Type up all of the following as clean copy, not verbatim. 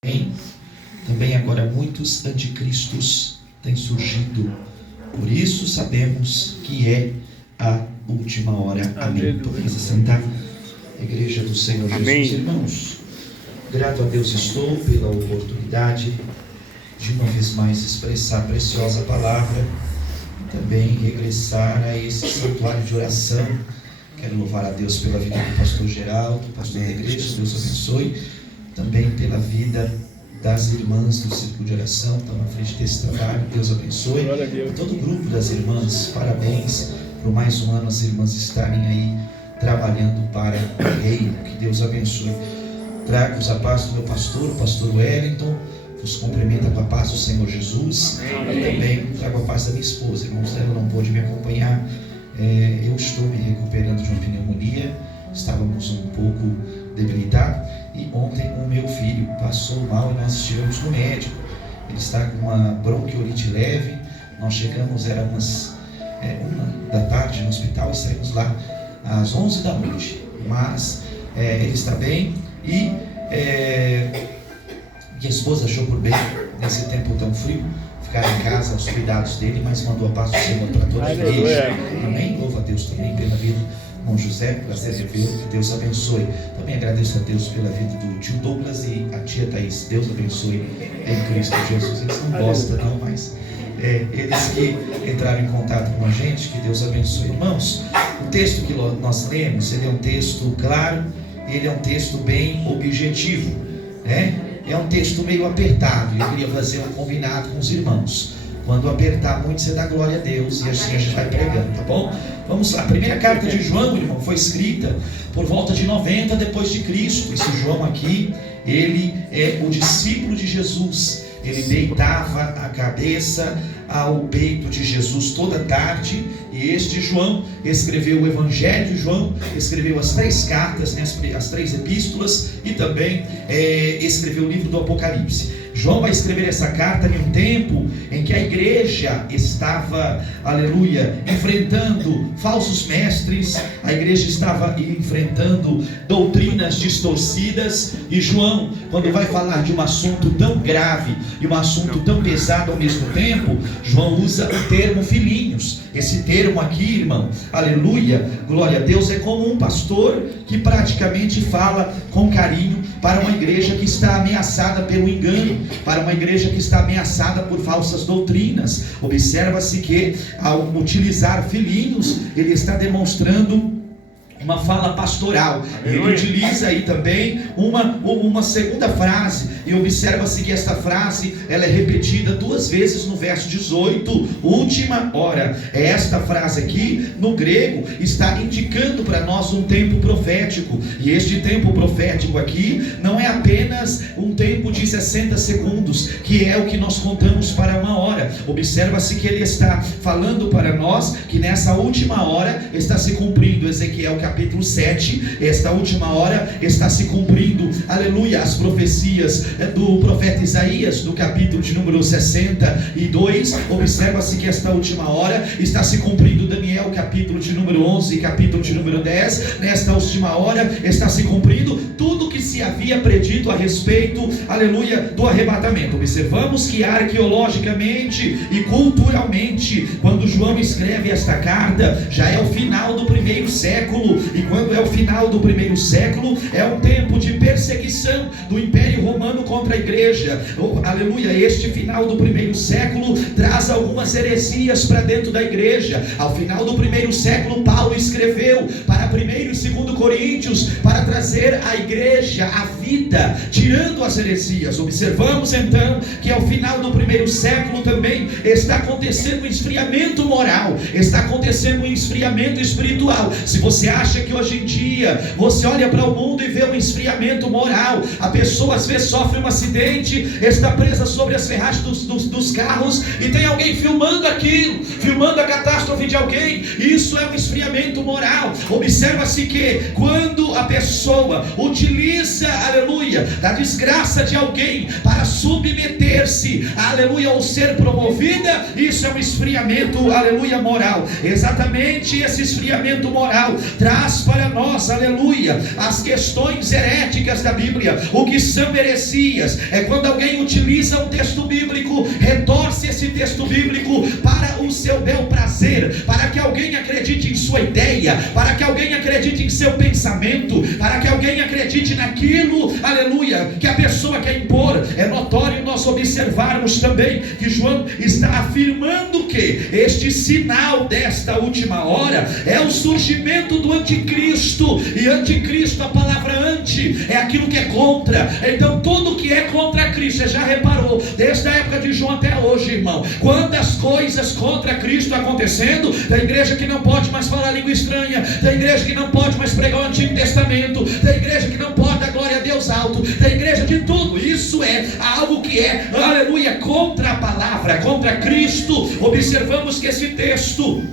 Também agora muitos anticristos têm surgido. Por isso sabemos que é a última hora. Amém. Podemos assentar. Igreja do Senhor Jesus. Amém. Irmãos, grato a Deus estou pela oportunidade de uma vez mais expressar a preciosa palavra, também regressar a esse santuário de oração. Quero louvar a Deus pela vida do pastor Geraldo, pastor da igreja, Deus abençoe, também pela vida das irmãs do Círculo de Oração, estão na frente desse trabalho, Deus abençoe. Todo o grupo das irmãs, parabéns por mais um ano as irmãs estarem aí trabalhando para o reino, que Deus abençoe. Trago-vos a paz do meu pastor, o pastor Wellington, vos cumprimenta com a paz do Senhor Jesus. E também trago a paz da minha esposa, irmãos, ela não pôde me acompanhar. Eu estou me recuperando de uma pneumonia, estávamos um pouco debilitados, e ontem o meu filho passou mal e nós estivemos no médico. Ele está com uma bronquiolite leve. Nós chegamos, era umas 1 da tarde no hospital e saímos lá às 11 da noite, mas ele está bem e minha esposa achou por bem, nesse tempo tão frio, ficar em casa aos cuidados dele, mas mandou a paz do Senhor para toda a igreja. Amém? Louva a Deus também pela vida do irmão José, prazer de vê-lo, que Deus abençoe. Também agradeço a Deus pela vida do tio Douglas e a tia Thaís. Deus abençoe em Cristo Jesus. Eles não gostam não, mas eles que entraram em contato com a gente, que Deus abençoe. Irmãos, o texto que nós lemos, ele é um texto claro, ele é um texto bem objetivo, né? É um texto meio apertado, e eu queria fazer um combinado com os irmãos. Quando apertar muito, você dá glória a Deus, e assim a gente vai pregando, tá bom? Vamos lá, a primeira carta de João, irmão, foi escrita por volta de 90 depois de Cristo. Esse João aqui, ele é o discípulo de Jesus. Ele deitava a cabeça ao peito de Jesus toda tarde. E este João escreveu o Evangelho de João, escreveu as 3 cartas, né, as 3 epístolas, e também escreveu o livro do Apocalipse. João vai escrever essa carta em um tempo em que a igreja estava, aleluia, enfrentando falsos mestres, a igreja estava enfrentando doutrinas distorcidas, e João, quando vai falar de um assunto tão grave e um assunto tão pesado ao mesmo tempo, João usa o termo filhinhos. Esse termo aqui, irmão, aleluia, glória a Deus, é como um pastor que praticamente fala com carinho para uma igreja que está ameaçada pelo engano, para uma igreja que está ameaçada por falsas doutrinas. Observa-se que ao utilizar filhinhos, ele está demonstrando uma fala pastoral. Ele utiliza aí também uma segunda frase, e observa-se que esta frase ela é repetida 2 vezes no verso 18, última hora. Esta frase aqui no grego está indicando para nós um tempo profético, e este tempo profético aqui não é apenas um tempo de 60 segundos, que é o que nós contamos para 1 hora. Observa-se que ele está falando para nós que nessa última hora está se cumprindo Ezequiel capítulo 7, esta última hora está se cumprindo, aleluia, as profecias do profeta Isaías, do capítulo de número 62, observa-se que esta última hora está se cumprindo Daniel, capítulo de número 11 e capítulo de número 10, nesta última hora está se cumprindo tudo que se havia predito a respeito, aleluia, do arrebatamento. Observamos que arqueologicamente e culturalmente, quando João escreve esta carta, já é o final do 1º século, e quando é o final do 1º século, é um tempo de perseguição do Império Romano contra a igreja. Aleluia, este final do 1º século traz algumas heresias para dentro da igreja. Ao final do 1º século, Paulo escreveu para 1º e 2º Coríntios para trazer à igreja a vida, tirando as heresias. Observamos então que ao final do 1º século também está acontecendo um esfriamento moral, está acontecendo um esfriamento espiritual. Se você acha que hoje em dia você olha para o mundo e vê um esfriamento moral, a pessoa às vezes sofre um acidente, está presa sobre as ferragens dos carros e tem alguém filmando aquilo, filmando a catástrofe de alguém, isso é um esfriamento moral. Observa-se que quando a pessoa utiliza, aleluia, da desgraça de alguém alguém para submeter-se, aleluia, ou ser promovida, isso é um esfriamento, aleluia, moral. Exatamente esse esfriamento moral traz para nós, aleluia, as questões heréticas da Bíblia. O que são heresias? É quando alguém utiliza um texto bíblico, retorce esse texto bíblico para o seu bel prazer, para que alguém acredite em sua ideia, para que alguém acredite em seu pensamento, para que alguém acredite naquilo, aleluia, que a pessoa quer impor. É notório nós observarmos também que João está afirmando que este sinal desta última hora é o surgimento do anticristo. E anticristo, a palavra anti é aquilo que é contra. Então tudo que é contra Cristo, você já reparou, desde a época de João até hoje, irmão, quantas coisas contra Cristo acontecendo. Tem igreja que não pode mais falar língua estranha, tem igreja que não pode mais pregar o Antigo Testamento, tem igreja que não pode dar glória a Deus alto, tem igreja de tudo. Isso é algo que é, aleluia, contra a palavra, contra Cristo. Observamos que esse texto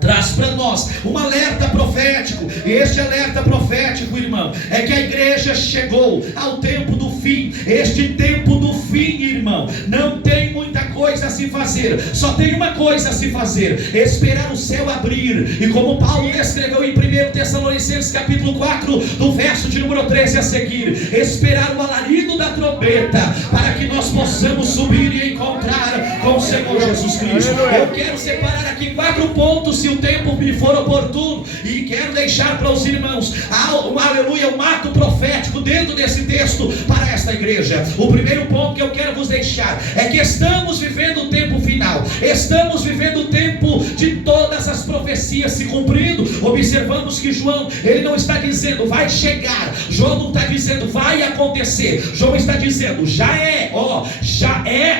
traz para nós um alerta profético. E este alerta profético, irmão, é que a igreja chegou ao tempo do fim. Este tempo do fim, irmão, não tem muita coisa a se fazer, só tem uma coisa a se fazer: esperar o céu abrir. E como Paulo escreveu em 1 Tessalonicenses capítulo 4, do verso de número 13 a seguir, esperar o alarido da trombeta, para que nós possamos subir e encontrar com o Senhor Jesus Cristo. Eu quero separar aqui 4 pontos, se o tempo me for oportuno, e quero deixar para os irmãos, aleluia, um ato profético dentro desse texto para esta igreja. O primeiro ponto que eu quero vos deixar é que estamos vivendo o tempo final, estamos vivendo o tempo de todas as profecias se cumprindo. Observamos que João, ele não está dizendo vai chegar, João não está dizendo vai acontecer, João está dizendo já é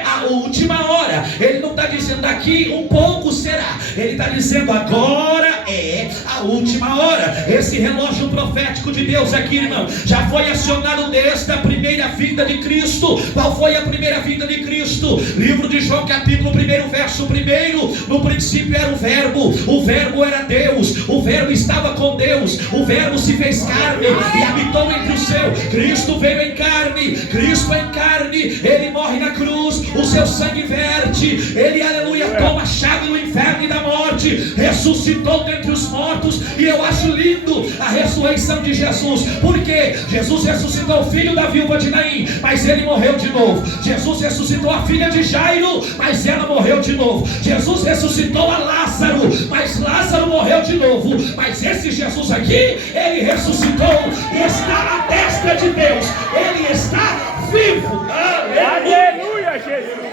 a última hora. Ele não está dizendo daqui um pouco será, ele está dizendo agora é a última hora. Esse relógio profético de Deus aqui, irmão, já foi acionado desde a primeira vinda de Cristo. Qual foi a primeira vinda de Cristo? Livro de João capítulo 1, verso 1: no princípio era o verbo era Deus, o verbo estava com Deus, o verbo se fez carne e habitou entre os seus. Cristo veio em carne, Cristo em carne, ele morre na cruz, o seu sangue verte, ele, aleluia, toma a chave do inferno e da morte, ressuscitou dentre os mortos. E eu acho lindo a ressurreição de Jesus, porque Jesus ressuscitou o filho da viúva de Naim, mas ele morreu de novo. Jesus ressuscitou a filha de Jairo, mas ela morreu de novo. Jesus ressuscitou a Lázaro, mas Lázaro morreu de novo. Mas esse Jesus aqui, ele ressuscitou e está à destra de Deus, ele está vivo. Aleluia, Jesus.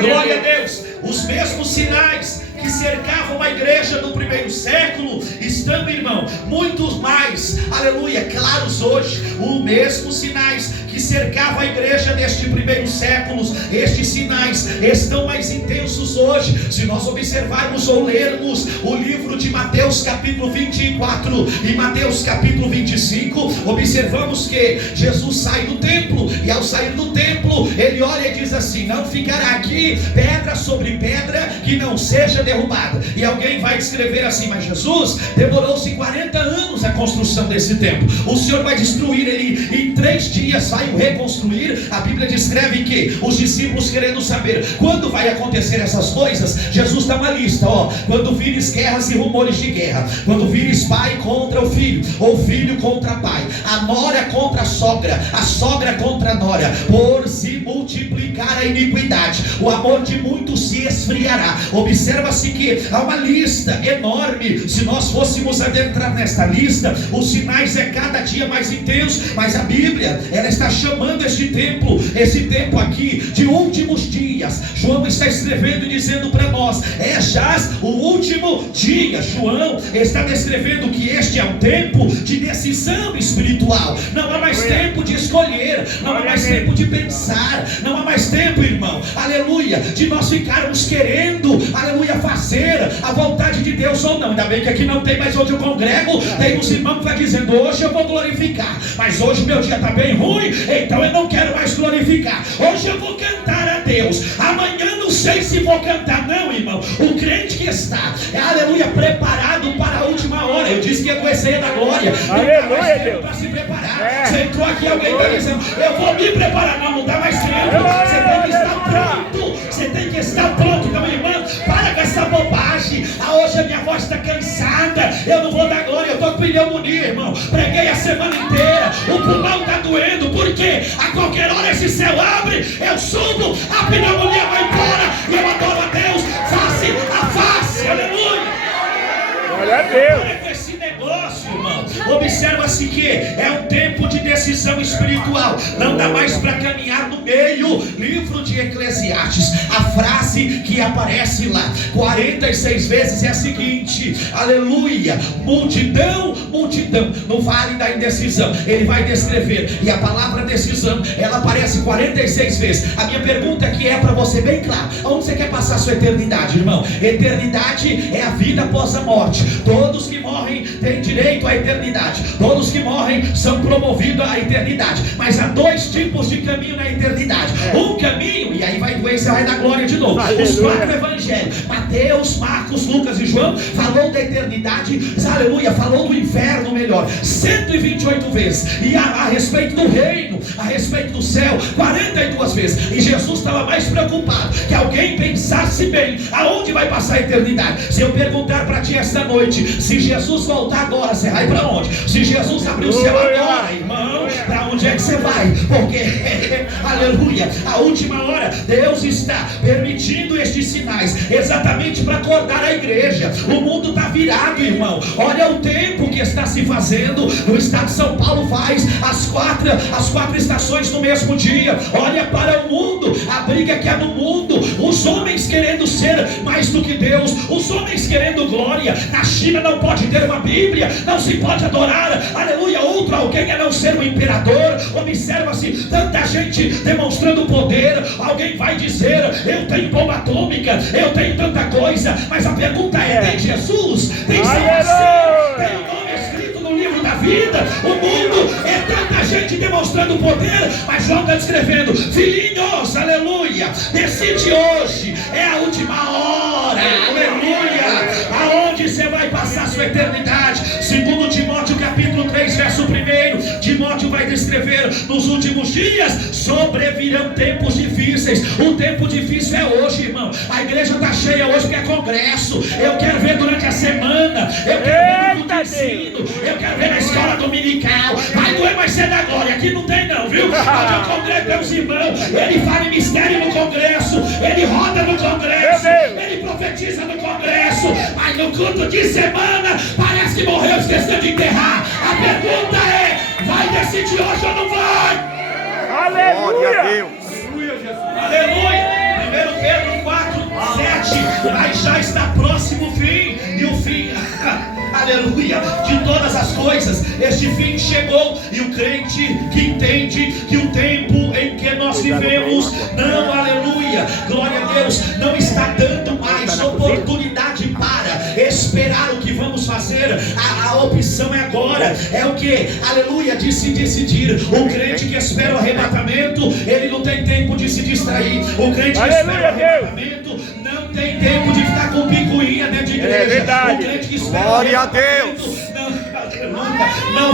Glória a Deus. Os mesmos sinais que cercavam a igreja do primeiro século estão, irmão, muitos mais, aleluia, claros hoje. Os mesmos sinais que cercavam a igreja deste primeiro século, estes sinais estão mais intensos hoje. Se nós observarmos ou lermos o livro de Mateus capítulo 24 e Mateus capítulo 25, observamos que Jesus sai do templo, e ao sair do templo ele olha e diz assim: não ficará aqui pedra sobre pedra que não seja derrubada. E alguém vai descrever assim: mas Jesus demorou-se 40 anos a construção desse templo, o Senhor vai destruir ele em 3 dias, vai o reconstruir. A Bíblia descreve que os discípulos, querendo saber quando vai acontecer essas coisas, Jesus dá uma lista: quando vires guerras e rumores de guerra, quando vires pai contra o filho, ou filho contra pai, a nora contra a sogra contra a nora, por se multiplicar a iniquidade, o amor de muitos se esfriará. Observa-se que há uma lista enorme. Se nós fôssemos adentrar nesta lista, os sinais é cada dia mais intenso, mas a Bíblia, ela está chamando esse tempo aqui de últimos dias. João está escrevendo e dizendo para nós: é já o último dia. João está descrevendo que este é um tempo de decisão espiritual. Não há mais tempo de escolher, não há mais tempo de pensar, não há mais tempo, irmão, aleluia, de nós ficarmos querendo, aleluia, fazer a vontade de Deus ou não. Ainda bem que aqui não tem mais onde eu congrego, tem uns irmãos que vai dizendo: hoje eu vou glorificar, mas hoje meu dia está bem ruim, então eu não quero mais glorificar. Hoje eu vou cantar a Deus, amanhã não sei se vou cantar. Não, irmão, o crente que está, aleluia, preparado para a última hora. Eu disse que ia conhecer da glória, aleluia, Deus, para se preparar. preparar. Você entrou aqui, alguém está dizendo, eu vou me preparar. Não dá mais tempo. Você tem que estar pronto. Você tem que estar pronto, meu irmão. Para com essa bobagem. Hoje a minha voz está cansada. Eu não vou dar glória, eu estou com pneumonia, irmão. Preguei a semana inteira. O pulmão está doendo. Porque a qualquer hora esse céu abre. Eu subo, a pneumonia vai embora. E eu adoro a Deus face a face. Aleluia. Glória a Deus. Esse negócio, irmão, observa-se que é um tempo de decisão espiritual. Não dá mais para caminhar no meio. Livro de Eclesiastes, a frase que aparece lá 46 vezes é a seguinte: aleluia, multidão, multidão, no vale da indecisão. Ele vai descrever, e a palavra decisão, ela aparece 46 vezes. A minha pergunta aqui é para você bem claro: aonde você quer passar a sua eternidade, irmão? Eternidade é a vida após a morte. Todos que morrem têm direito à eternidade. Todos que morrem são promovidos à eternidade. Mas há dois tipos de caminho na eternidade. Um caminho, e aí vai doer, você vai dar glória de novo. Os quatro evangelhos, Mateus, Marcos, Lucas e João, falou da eternidade, aleluia, falou do inferno melhor, 128 vezes. E a respeito do reino, a respeito do céu, 42 vezes. E Jesus estava mais preocupado que alguém pensasse bem aonde vai passar a eternidade. Se eu perguntar para ti esta noite, se Jesus voltar agora, você vai para onde? Se Jesus abrir o céu agora, irmão, para onde é que você vai? Porque, aleluia, a última hora, Deus está permitindo estes sinais, exatamente para acordar a igreja. O mundo está virado, irmão. Olha o tempo que está se fazendo. No estado de São Paulo faz as quatro estações no mesmo dia. Olha para o mundo, a briga que há no mundo, os homens querendo ser mais do que Deus, os homens querendo glória. Na China não pode ter uma Bíblia, não se pode adorar, aleluia, outro alguém a não ser o imperador. Observa-se tanta gente demonstrando poder. Alguém vai dizer, eu tenho bomba atômica, eu tenho tanta coisa, mas a pergunta é, tem Jesus? Tem salvação? Tem o nome escrito no livro da vida? O mundo é tanta gente demonstrando poder, mas João está descrevendo, filhinhos, aleluia, decide hoje, é a última hora, aleluia, aonde você vai passar a sua eternidade. Segundo Timóteo capítulo 3 verso 1, Timóteo vai descrever, nos últimos dias sobrevirão tempos difíceis. O tempo difícil é hoje, irmão. A igreja está cheia hoje porque é congresso. Eu quero ver durante a semana, eu quero ver no culto de ensino, eu quero ver na escola dominical. Vai doer, mas ser da glória. Aqui não tem não, viu? Onde o congresso tem os irmãos, ele fala em mistério no congresso, ele roda no congresso, ele profetiza no congresso, mas no culto de semana parece que morreu, esqueceu de enterrar. A pergunta é, vai decidir hoje ou não vai? Aleluia! Aleluia! 1 Pedro 4, 7, mas já está próximo o fim, e o fim, aleluia, de todas as coisas, este fim chegou, e o crente que entende que o tempo em que nós vivemos, não, aleluia, glória a Deus, não está dando mais oportunidade para esperar o que vamos fazer. A opção é agora, é o que? Aleluia, de se decidir. O crente que espera o arrebatamento, ele não tem tempo de se distrair. O crente que espera o arrebatamento não tem tempo de ficar com picuinha dentro de igreja. É verdade. O crente que espera glória a Deus. Não,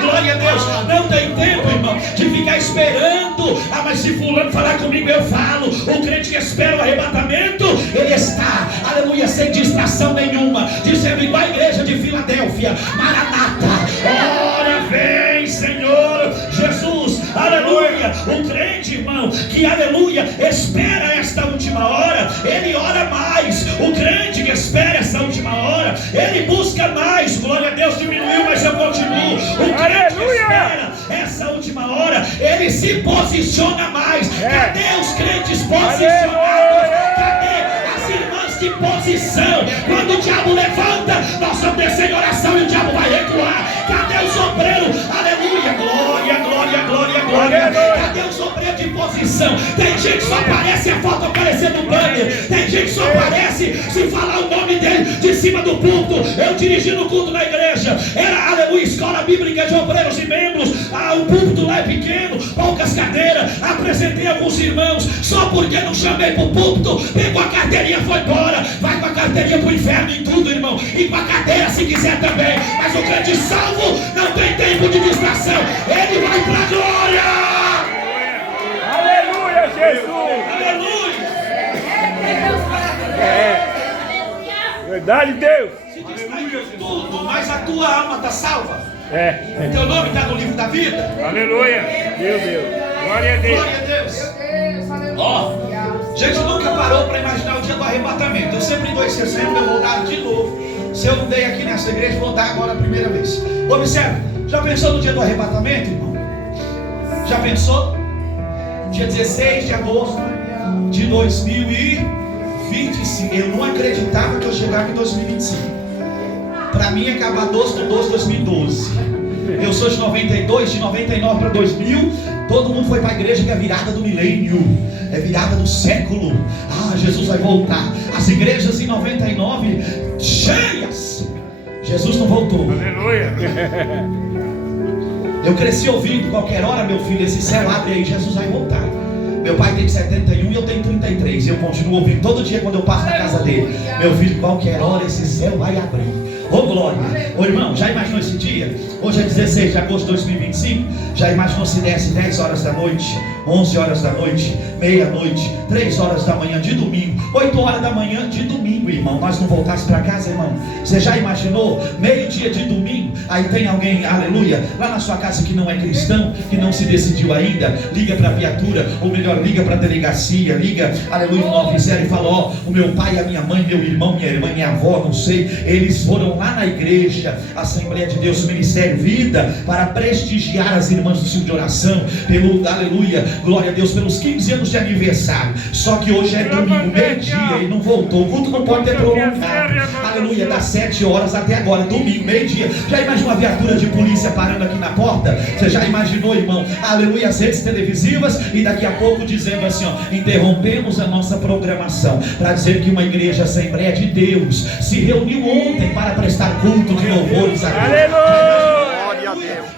glória a Deus, não tem tempo, irmão, de ficar esperando. Mas se fulano falar comigo, eu falo. O crente que espera o arrebatamento, ele está, aleluia, sem distração nenhuma, dizendo igual a igreja de Filadélfia, Maranata, ora vem Senhor Jesus, aleluia. O crente, irmão, que aleluia, espera esta última hora, ele ora mais. O crente que espera essa última hora, ele busca mais. Glória a Deus, diminuiu, mas eu continuo. O crente que espera essa última hora, ele se posiciona mais. Cadê os crentes posicionados? Cadê as irmãs de posição? Quando o diabo levanta, nós vamos descer em oração e o diabo vai recuar. Cadê os obreiros? Aleluia, glória, glória, glória, glória. Cadê os obreiros de posição? Tem gente que só aparece a foto aparecendo no banner. Tem gente que só aparece se falar o nome dele de cima do púlpito. Eu dirigi no culto na igreja, era, aleluia, escola bíblica de obreiros e membros. O púlpito lá é pequeno, poucas cadeiras, apresentei alguns irmãos, só porque não chamei para o púlpito, pegou a carteirinha, foi embora, vai com a carteirinha para o inferno em tudo, irmão, e com a cadeira se quiser também, mas o crente salvo não tem tempo de distração, ele vai para a glória. Aleluia, Jesus. Aleluia. Verdade, Deus. Se distrai com tudo, mas a tua alma está salva. É. Teu nome está no livro da vida. Aleluia. Meu Deus. Glória a Deus. Glória a Deus. Ó, gente nunca parou para imaginar o dia do arrebatamento. Eu sempre dou esse exemplo, eu vou dar de novo. Se eu não dei aqui nessa igreja, vou dar agora a primeira vez. Observe, já pensou no dia do arrebatamento, irmão? Já pensou? Dia 16 de agosto de 2025. Eu não acreditava que eu chegava em 2025. Para mim, acabar 12 de 12 de 2012. Eu sou de 92, de 99 para 2000. Todo mundo foi para a igreja que é virada do milênio, é virada do século. Ah, Jesus vai voltar. As igrejas em 99 cheias. Jesus não voltou. Aleluia. Eu cresci ouvindo, qualquer hora, meu filho, esse céu abre aí, Jesus vai voltar. Meu pai tem 71 e eu tenho 33. Eu continuo ouvindo todo dia quando eu passo na casa dele. Meu filho, qualquer hora esse céu vai abrir. Ô glória. Ô irmão, já imaginou esse dia? Hoje é 16 de agosto de 2025. Já imaginou se desse 10 horas da noite, 11 horas da noite, meia-noite, 3 horas da manhã de domingo, 8 horas da manhã de domingo, irmão, nós não voltássemos para casa, irmão? Você já imaginou? Meio-dia de domingo, aí tem alguém, aleluia, lá na sua casa que não é cristão, que não se decidiu ainda, liga para a viatura, ou melhor, liga para a delegacia, liga, aleluia, 90 e fala, ó, o meu pai, a minha mãe, meu irmão, minha irmã, minha avó, não sei, eles foram lá na igreja, Assembleia de Deus, Ministério Vida, para prestigiar as irmãs do ciclo de oração, pelo, aleluia, glória a Deus, pelos 15 anos de aniversário. Só que hoje é domingo, meio-dia, e não voltou. O culto não pode ter prolongado, aleluia, das 7 horas até agora, domingo, meio-dia. Já imaginou uma viatura de polícia parando aqui na porta? Você já imaginou, irmão? Aleluia, as redes televisivas, e daqui a pouco dizendo assim, ó, interrompemos a nossa programação, para dizer que uma igreja Assembleia de Deus se reuniu ontem para prestar culto de louvores a Deus. Aleluia.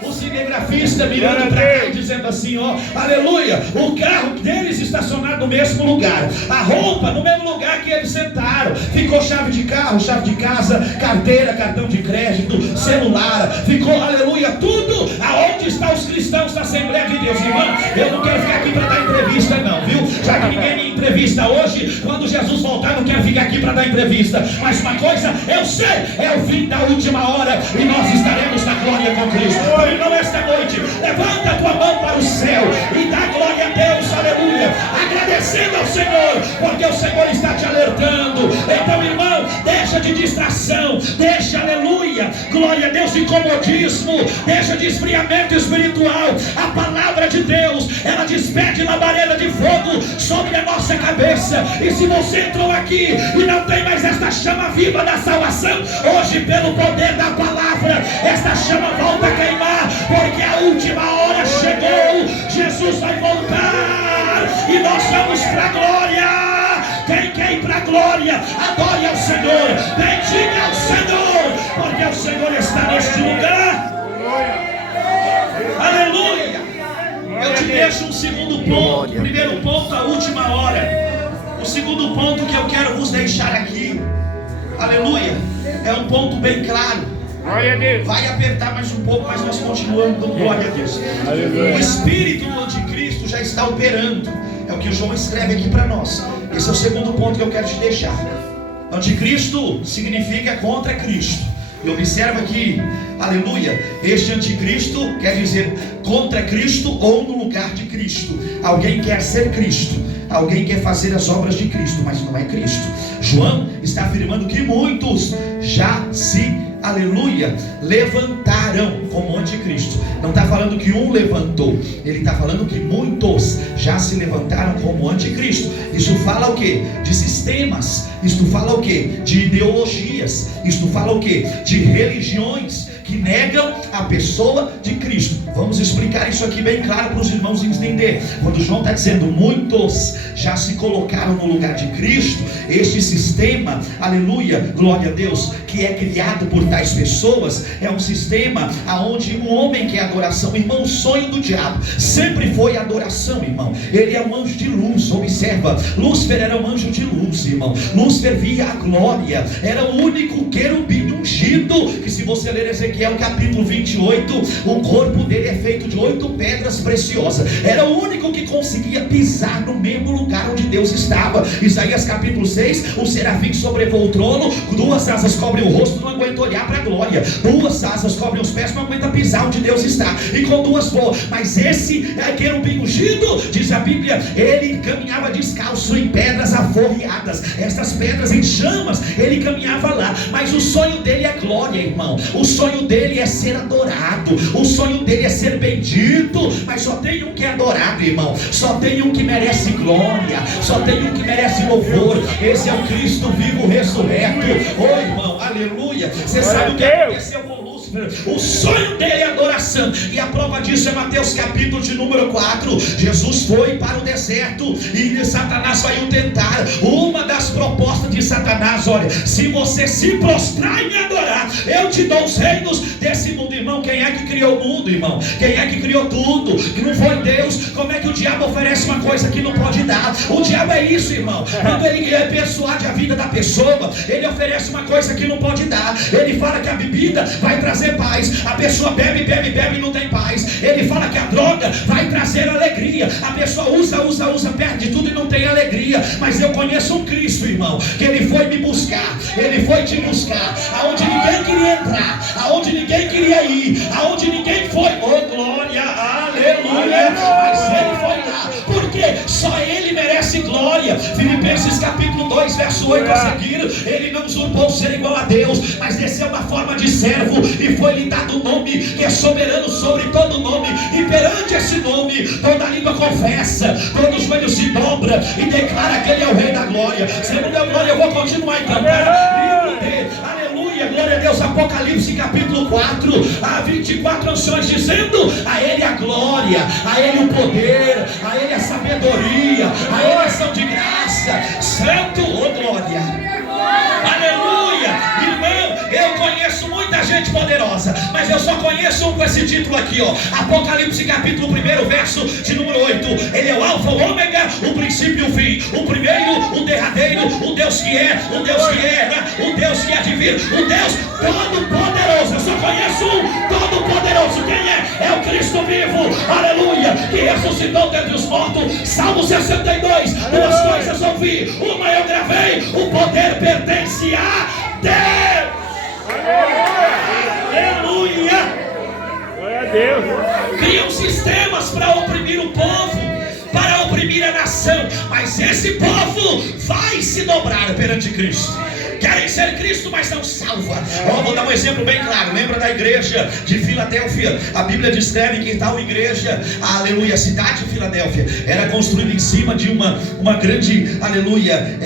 O cinegrafista mirando para cá e dizendo assim, ó, aleluia, o carro deles estacionado no mesmo lugar, a roupa no mesmo lugar que eles sentaram, ficou chave de carro, chave de casa, carteira, cartão de crédito, celular, ficou, aleluia, tudo aonde estão os cristãos da Assembleia de Deus. Irmão, eu não quero ficar aqui para dar entrevista não, viu? Já que ninguém me entrevista hoje, quando Jesus voltar, não quero ficar aqui para dar entrevista, mas uma coisa eu sei, é o fim da última hora, e nós estaremos na glória com Cristo. Então esta noite, levanta a tua mão para o céu e dá glória a Deus, aleluia, agradecendo ao Senhor, porque o Senhor está te alertando. Então, irmão, deixa de distração, deixa, aleluia, glória a Deus, de comodismo, deixa de esfriamento espiritual. A palavra de Deus, ela despede labareda de fogo sobre a nossa cabeça. E se você entrou aqui e não tem mais esta chama viva da salvação, hoje, pelo poder da palavra, esta chama volta a queimar, porque a última hora chegou. Jesus vai voltar e nós vamos para a glória. Quem quer ir para a glória, adore ao Senhor, bendiga ao Senhor, porque o Senhor está neste lugar. Aleluia. Eu te deixo um segundo ponto. O primeiro ponto, a última hora. O segundo ponto que eu quero vos deixar aqui, aleluia, é um ponto bem claro. Glória a Deus. Vai apertar mais um pouco, mas nós continuamos dando glória a Deus. Aleluia. O espírito do anticristo já está operando. É o que o João escreve aqui para nós. Esse é o segundo ponto que eu quero te deixar. Anticristo significa contra Cristo. E observa que, aleluia, este anticristo quer dizer contra Cristo ou no lugar de Cristo. Alguém quer ser Cristo, alguém quer fazer as obras de Cristo, mas não é Cristo. João está afirmando que muitos já se, aleluia, levantaram como anticristo. Não está falando que um levantou, ele está falando que muitos já se levantaram como anticristo. Isso fala o quê? De sistemas. Isto fala o quê? De ideologias. Isto fala o quê? De religiões que negam a pessoa de Cristo. Vamos explicar isso aqui bem claro para os irmãos entenderem. Quando João está dizendo muitos já se colocaram no lugar de Cristo, este sistema, aleluia, glória a Deus, que é criado por tais pessoas, é um sistema aonde o homem quer adoração. Irmão, o sonho do diabo sempre foi adoração, irmão. Ele é um anjo de luz, observa, Lúcifer era um anjo de luz, irmão. Lúcifer via a glória, era o único querubim ungido, que se você ler Ezequiel capítulo 28, o corpo dele é feito de 8 pedras preciosas. Era o único que conseguia pisar no mesmo lugar onde Deus estava. Isaías capítulo 6, o serafim sobrevoou o trono, 2 asas cobrem o rosto, não aguenta olhar para a glória, 2 asas cobrem os pés, não aguenta pisar onde Deus está, e com 2 voa. Mas esse querubim ungido, diz a Bíblia, ele caminhava descalço em pedras aforreadas, estas pedras em chamas, ele caminhava lá. Mas o sonho dele é glória, irmão. O sonho dele é ser adorado, o sonho dele é ser bendito. Mas só tem um que é adorado, irmão. Só tem um que merece glória, só tem um que merece louvor. Esse é o Cristo vivo ressurreto. Oh, irmão, aleluia. Você sabe o que aconteceu com Lúcifer? O sonho dele é adoração, e a prova disso é Mateus capítulo de número 4. Jesus foi para o deserto e Satanás vai o tentar. Uma das propostas de Satanás: olha, se você se prostrar e me adorar, eu te dou os reinos desse mundo. Irmão, quem é que criou o mundo, irmão? Quem é que criou tudo? Que não foi Deus? Como é que o diabo oferece uma coisa que não pode dar? O diabo é isso, irmão. Quando ele quer persuadir a vida da pessoa, ele oferece uma coisa que não pode dar. Ele fala que a bebida vai trazer paz, a pessoa bebe e não tem paz. Ele fala que a droga vai trazer alegria, a pessoa usa, perde tudo e não tem alegria. Mas eu conheço um Cristo, irmão, que ele foi me buscar, ele foi te buscar, aonde ninguém queria entrar, aonde ninguém queria ir, aonde ninguém foi. Oh glória, aleluia. Mas ele foi lá, porque só ele merece glória. Filipenses capítulo 2 verso 8 a seguir, ele não usurpou ser igual a Deus, mas desceu na forma de servo e foi-lhe dado um nome que é soberano sobre todo nome, e perante esse nome toda língua confessa, todo joelho se dobra e declara que ele é o rei da glória. Se não deu glória, eu vou continuar então. Livro dele, aleluia, glória a Deus. Apocalipse capítulo 4, há 24 anciões dizendo: a ele a glória, a ele o poder, a ele a sabedoria, a ele a ação de graça, santo, oh glória, aleluia. Irmão, eu conheço muita gente poderosa, mas eu só conheço um com esse título aqui, ó. Apocalipse capítulo 1 verso de número 8. Ele é o alfa, o ômega, o princípio e o fim, o primeiro, o derradeiro, o Deus que é, o Deus que era, o Deus que há de vir, o Deus todo-poderoso. Eu só conheço um todo-poderoso. Quem é? É o Cristo vivo, aleluia, que ressuscitou dentre os mortos. Salmo 62, 2 coisas ouvi, uma eu gravei: o poder pertence a Deus. Aleluia. Glória a Deus. Criam sistemas para oprimir o povo, para oprimir a nação, mas esse povo vai se dobrar perante Cristo. Querem ser Cristo, mas não salva. Vou dar um exemplo bem claro. Lembra da igreja de Filadélfia? A Bíblia descreve que tal igreja, aleluia, a cidade de Filadélfia era construída em cima de uma grande, aleluia,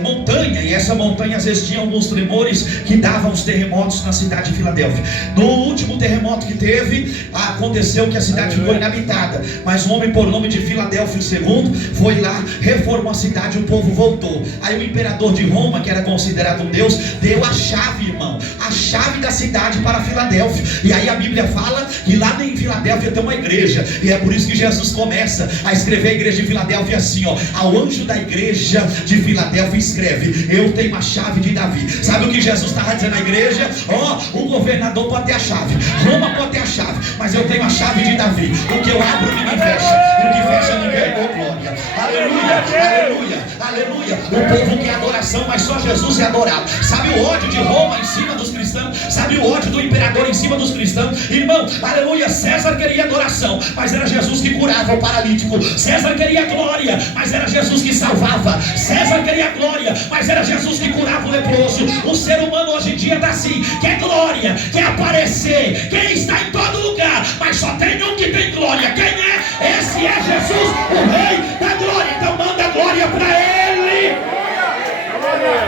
montanha. E essa montanha às vezes tinha alguns tremores que davam os terremotos na cidade de Filadélfia. No último terremoto que teve, aconteceu que a cidade ficou inabitada, mas um homem por nome de Filadélfio II foi lá, reformou a cidade e o povo voltou. Aí o imperador de Roma, que era considerado um Deus, deu a chave, irmão, a chave da cidade para Filadélfia. E aí a Bíblia fala que lá em Filadélfia tem uma igreja, e é por isso que Jesus começa a escrever a igreja de Filadélfia assim, ó: ao anjo da igreja de Filadélfia escreve: eu tenho a chave de Davi. Sabe o que Jesus estava dizendo à igreja? Ó, o governador pode ter a chave, Roma pode ter a chave, mas eu tenho a chave de Davi. O que eu abro ninguém fecha, e o que fecha ninguém. Oh glória, aleluia, aleluia, aleluia. O povo quer adoração, mas só Jesus é adorado. Sabe o ódio de Roma em cima dos cristãos? Sabe o ódio do imperador em cima dos cristãos? Irmão, aleluia, César queria adoração, mas era Jesus que curava o paralítico. César queria glória, mas era Jesus que salvava. César queria glória, mas era Jesus que curava o leproso. O ser humano hoje em dia está assim, quer glória, quer aparecer, quer estar em todo lugar, mas só tem um que tem glória. Quem é? Esse é Jesus, o Rei da glória. Então manda glória para Ele.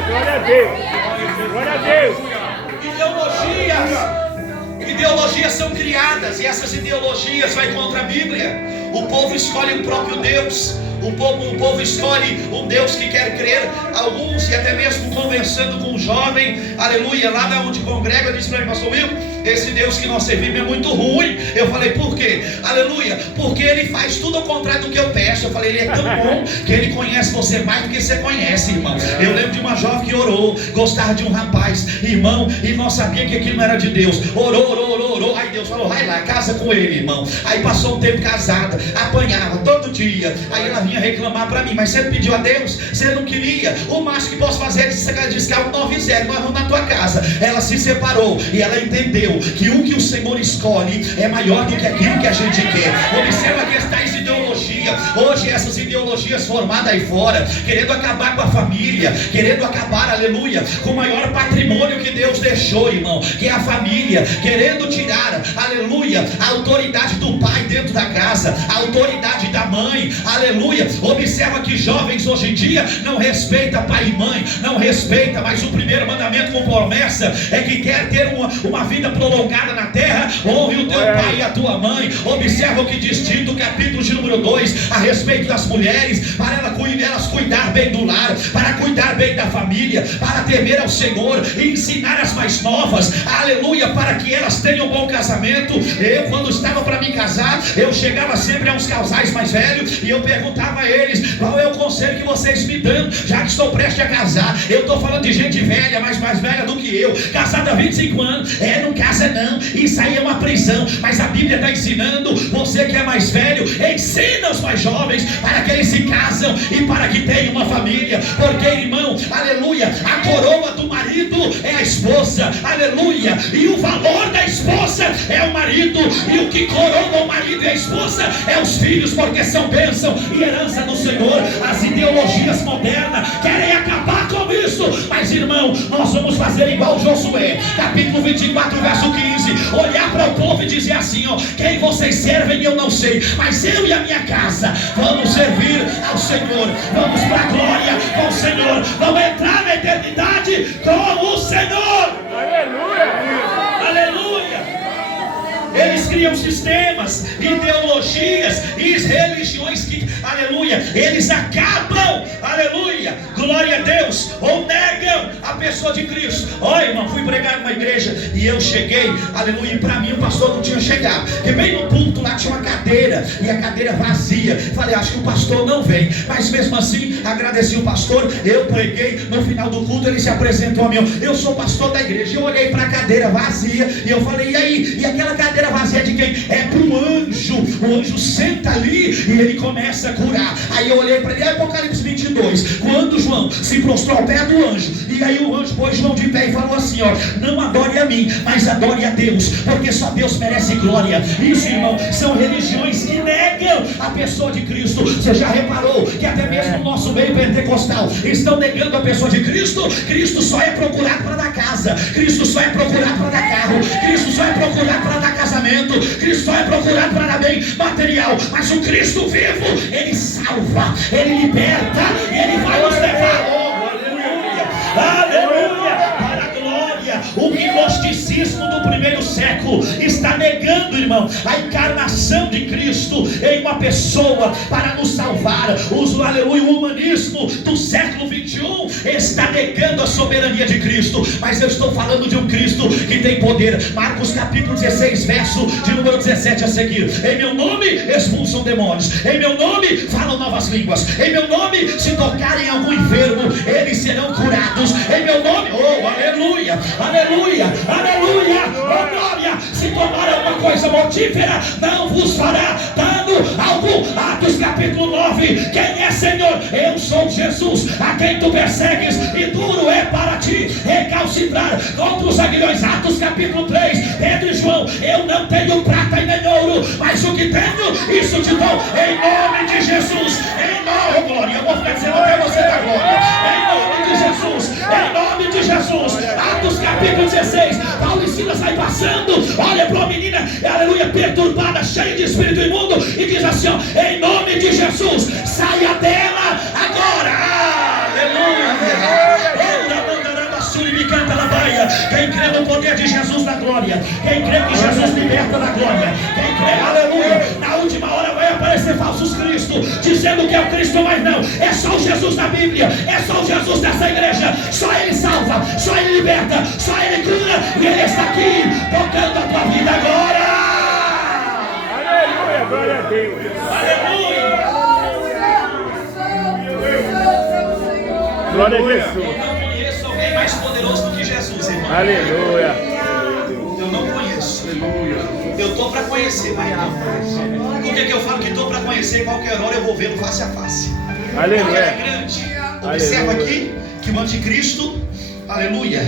Glória a Deus. Glória a Deus. ideologias são criadas e essas ideologias vai contra a Bíblia. O povo escolhe o próprio Deus. O povo escolhe um Deus que quer crer. Alguns, e até mesmo conversando com um jovem, aleluia, lá da onde congrega, eu disse para ele: pastor Will, esse Deus que nós servimos é muito ruim. Eu falei: por quê? Aleluia, porque ele faz tudo ao contrário do que eu peço. Eu falei: ele é tão bom que ele conhece você mais do que você conhece, irmão. Eu lembro de uma jovem que orou, gostava de um rapaz, irmão, e não sabia que aquilo não era de Deus. Orou. Aí Deus falou: vai lá, casa com ele, irmão. Aí passou um tempo casada, apanhava todo dia. Aí ela vinha reclamar para mim: mas você pediu a Deus? Você não queria? O máximo que posso fazer é disse que algo não fizer, nós vamos na tua casa. Ela se separou e ela entendeu que o que o Senhor escolhe é maior do que aquilo que a gente quer. Observa que esta ideologia, hoje essas ideologias formadas aí fora, querendo acabar com a família, querendo acabar, aleluia, com o maior patrimônio que Deus deixou, irmão, que é a família, querendo tirar, aleluia, a autoridade do pai dentro da casa, a autoridade da mãe, aleluia. Observa que jovens hoje em dia não respeita pai e mãe, não respeita, mas o primeiro mandamento com promessa é que quer ter uma vida prolongada na terra, honre o teu pai e a tua mãe. Observa o que diz Tito, capítulo de número 2, a respeito das mulheres, para elas cuidar bem do lar, para cuidar bem da família, para temer ao Senhor e ensinar as mais novas, aleluia, para que elas tenham um bom casamento. Eu, quando estava para me casar, eu chegava sempre a uns casais mais velhos e eu perguntava a eles: qual é o conselho que vocês me dão, já que estou prestes a casar? Eu estou falando de gente velha, mas mais velha do que eu, casada há 25 anos. Não casa não, isso aí é uma prisão. Mas a Bíblia está ensinando, você que é mais velho, ensina os mais jovens para que eles se casam e para que tenham uma família. Porque, irmão, aleluia, a coroa do marido é a esposa, aleluia, e o valor da esposa é o marido, e o que coroa o marido e a esposa é os filhos, porque são bênção e herança do Senhor. As ideologias modernas querem acabar com isso, mas, irmão, nós vamos fazer igual Josué, capítulo 24, verso 15, olhar para o povo e dizer assim: ó, quem vocês servem eu não sei, mas eu e a minha casa vamos servir ao Senhor, vamos para a glória com o Senhor, vamos entrar na eternidade com o Senhor. Aleluia! Aleluia! Eles criam sistemas, ideologias e religiões que, aleluia, eles acabam, aleluia, glória a Deus, ou negam a pessoa de Cristo. Olha, irmão, fui pregar numa igreja e eu cheguei, aleluia, e para mim o pastor não tinha chegado, porque bem no púlpito lá tinha uma cadeira, e a cadeira vazia. Falei: acho que o pastor não vem, mas mesmo assim agradeci o pastor. Eu preguei, no final do culto ele se apresentou a mim: eu sou pastor da igreja. Eu olhei para a cadeira vazia e eu falei: e aí? E aquela cadeira vazia de quem? É para o anjo. O anjo senta ali e ele começa a curar. Aí eu olhei para ele, Apocalipse 22, quando João se prostrou ao pé do anjo, e aí o anjo pôs João de pé e falou assim: ó, não adore a mim, mas adore a Deus, porque só Deus merece glória. Isso, irmão, são religiões que negam a pessoa de Cristo. Você já reparou que até mesmo no nosso meio pentecostal estão negando a pessoa de Cristo? Cristo só é procurado para dar casa, Cristo só é procurado para dar carro, Cristo só é procurado para dar casamento, Cristo só é procurado para dar bem material. Mas o Cristo vivo, ele salva, ele liberta, ele vai nos levar, oh, aleluia, aleluia, para a glória. O gnosticismo do primeiro século está negando, irmão, a encarnação de Cristo em uma pessoa para nos salvar. Aleluia, o humanismo do século 21 está negando a soberania de Cristo, mas eu estou falando de um Cristo que tem poder. Marcos capítulo 16, verso de número 17 a seguir: em meu nome expulsam demônios, em meu nome falam novas línguas, em meu nome, se tocarem algum enfermo, eles serão curados, em meu nome, oh, aleluia, aleluia, aleluia, oh glória, se tomar alguma coisa mortífera, não vos fará dano algum. Atos capítulo 9, quem é Senhor? Eu sou Jesus, a quem tu persegues, e duro é para ti recalcitrar contra os aguilhões. Atos capítulo 3, Pedro e João: eu não tenho prata e nem ouro, mas o que tenho, isso te dou, em nome de Jesus, em nome, oh glória, eu vou ficar dizendo até você da glória, em nome de Jesus, em nome de Jesus. Atos capítulo 16, Paulo e Silas sai passando, olha para uma menina, aleluia, perturbada, cheia de espírito imundo, e diz assim: ó, em nome de Jesus, saia dela agora. Aleluia. Quem crê no poder de Jesus na glória, glória. Quem crê que Jesus liberta da glória. Quem crê, aleluia, na última hora vai aparecer falsos cristos, dizendo que é o Cristo, mas não. É só o Jesus da Bíblia, é só o Jesus dessa igreja. Só Ele salva, só Ele liberta, só Ele cura. E Ele está aqui, tocando a tua vida agora. Aleluia, glória a Deus. Aleluia. Glória a Jesus. Eu não conheço alguém mais poderoso do que Jesus, irmão. Aleluia. Eu não conheço. Eu estou para conhecer, mas não conheço. Por que eu falo que estou para conhecer? Qualquer hora eu vou vê-lo face a face. Aleluia. Ele é grande. Observa aqui que o anticristo, aleluia,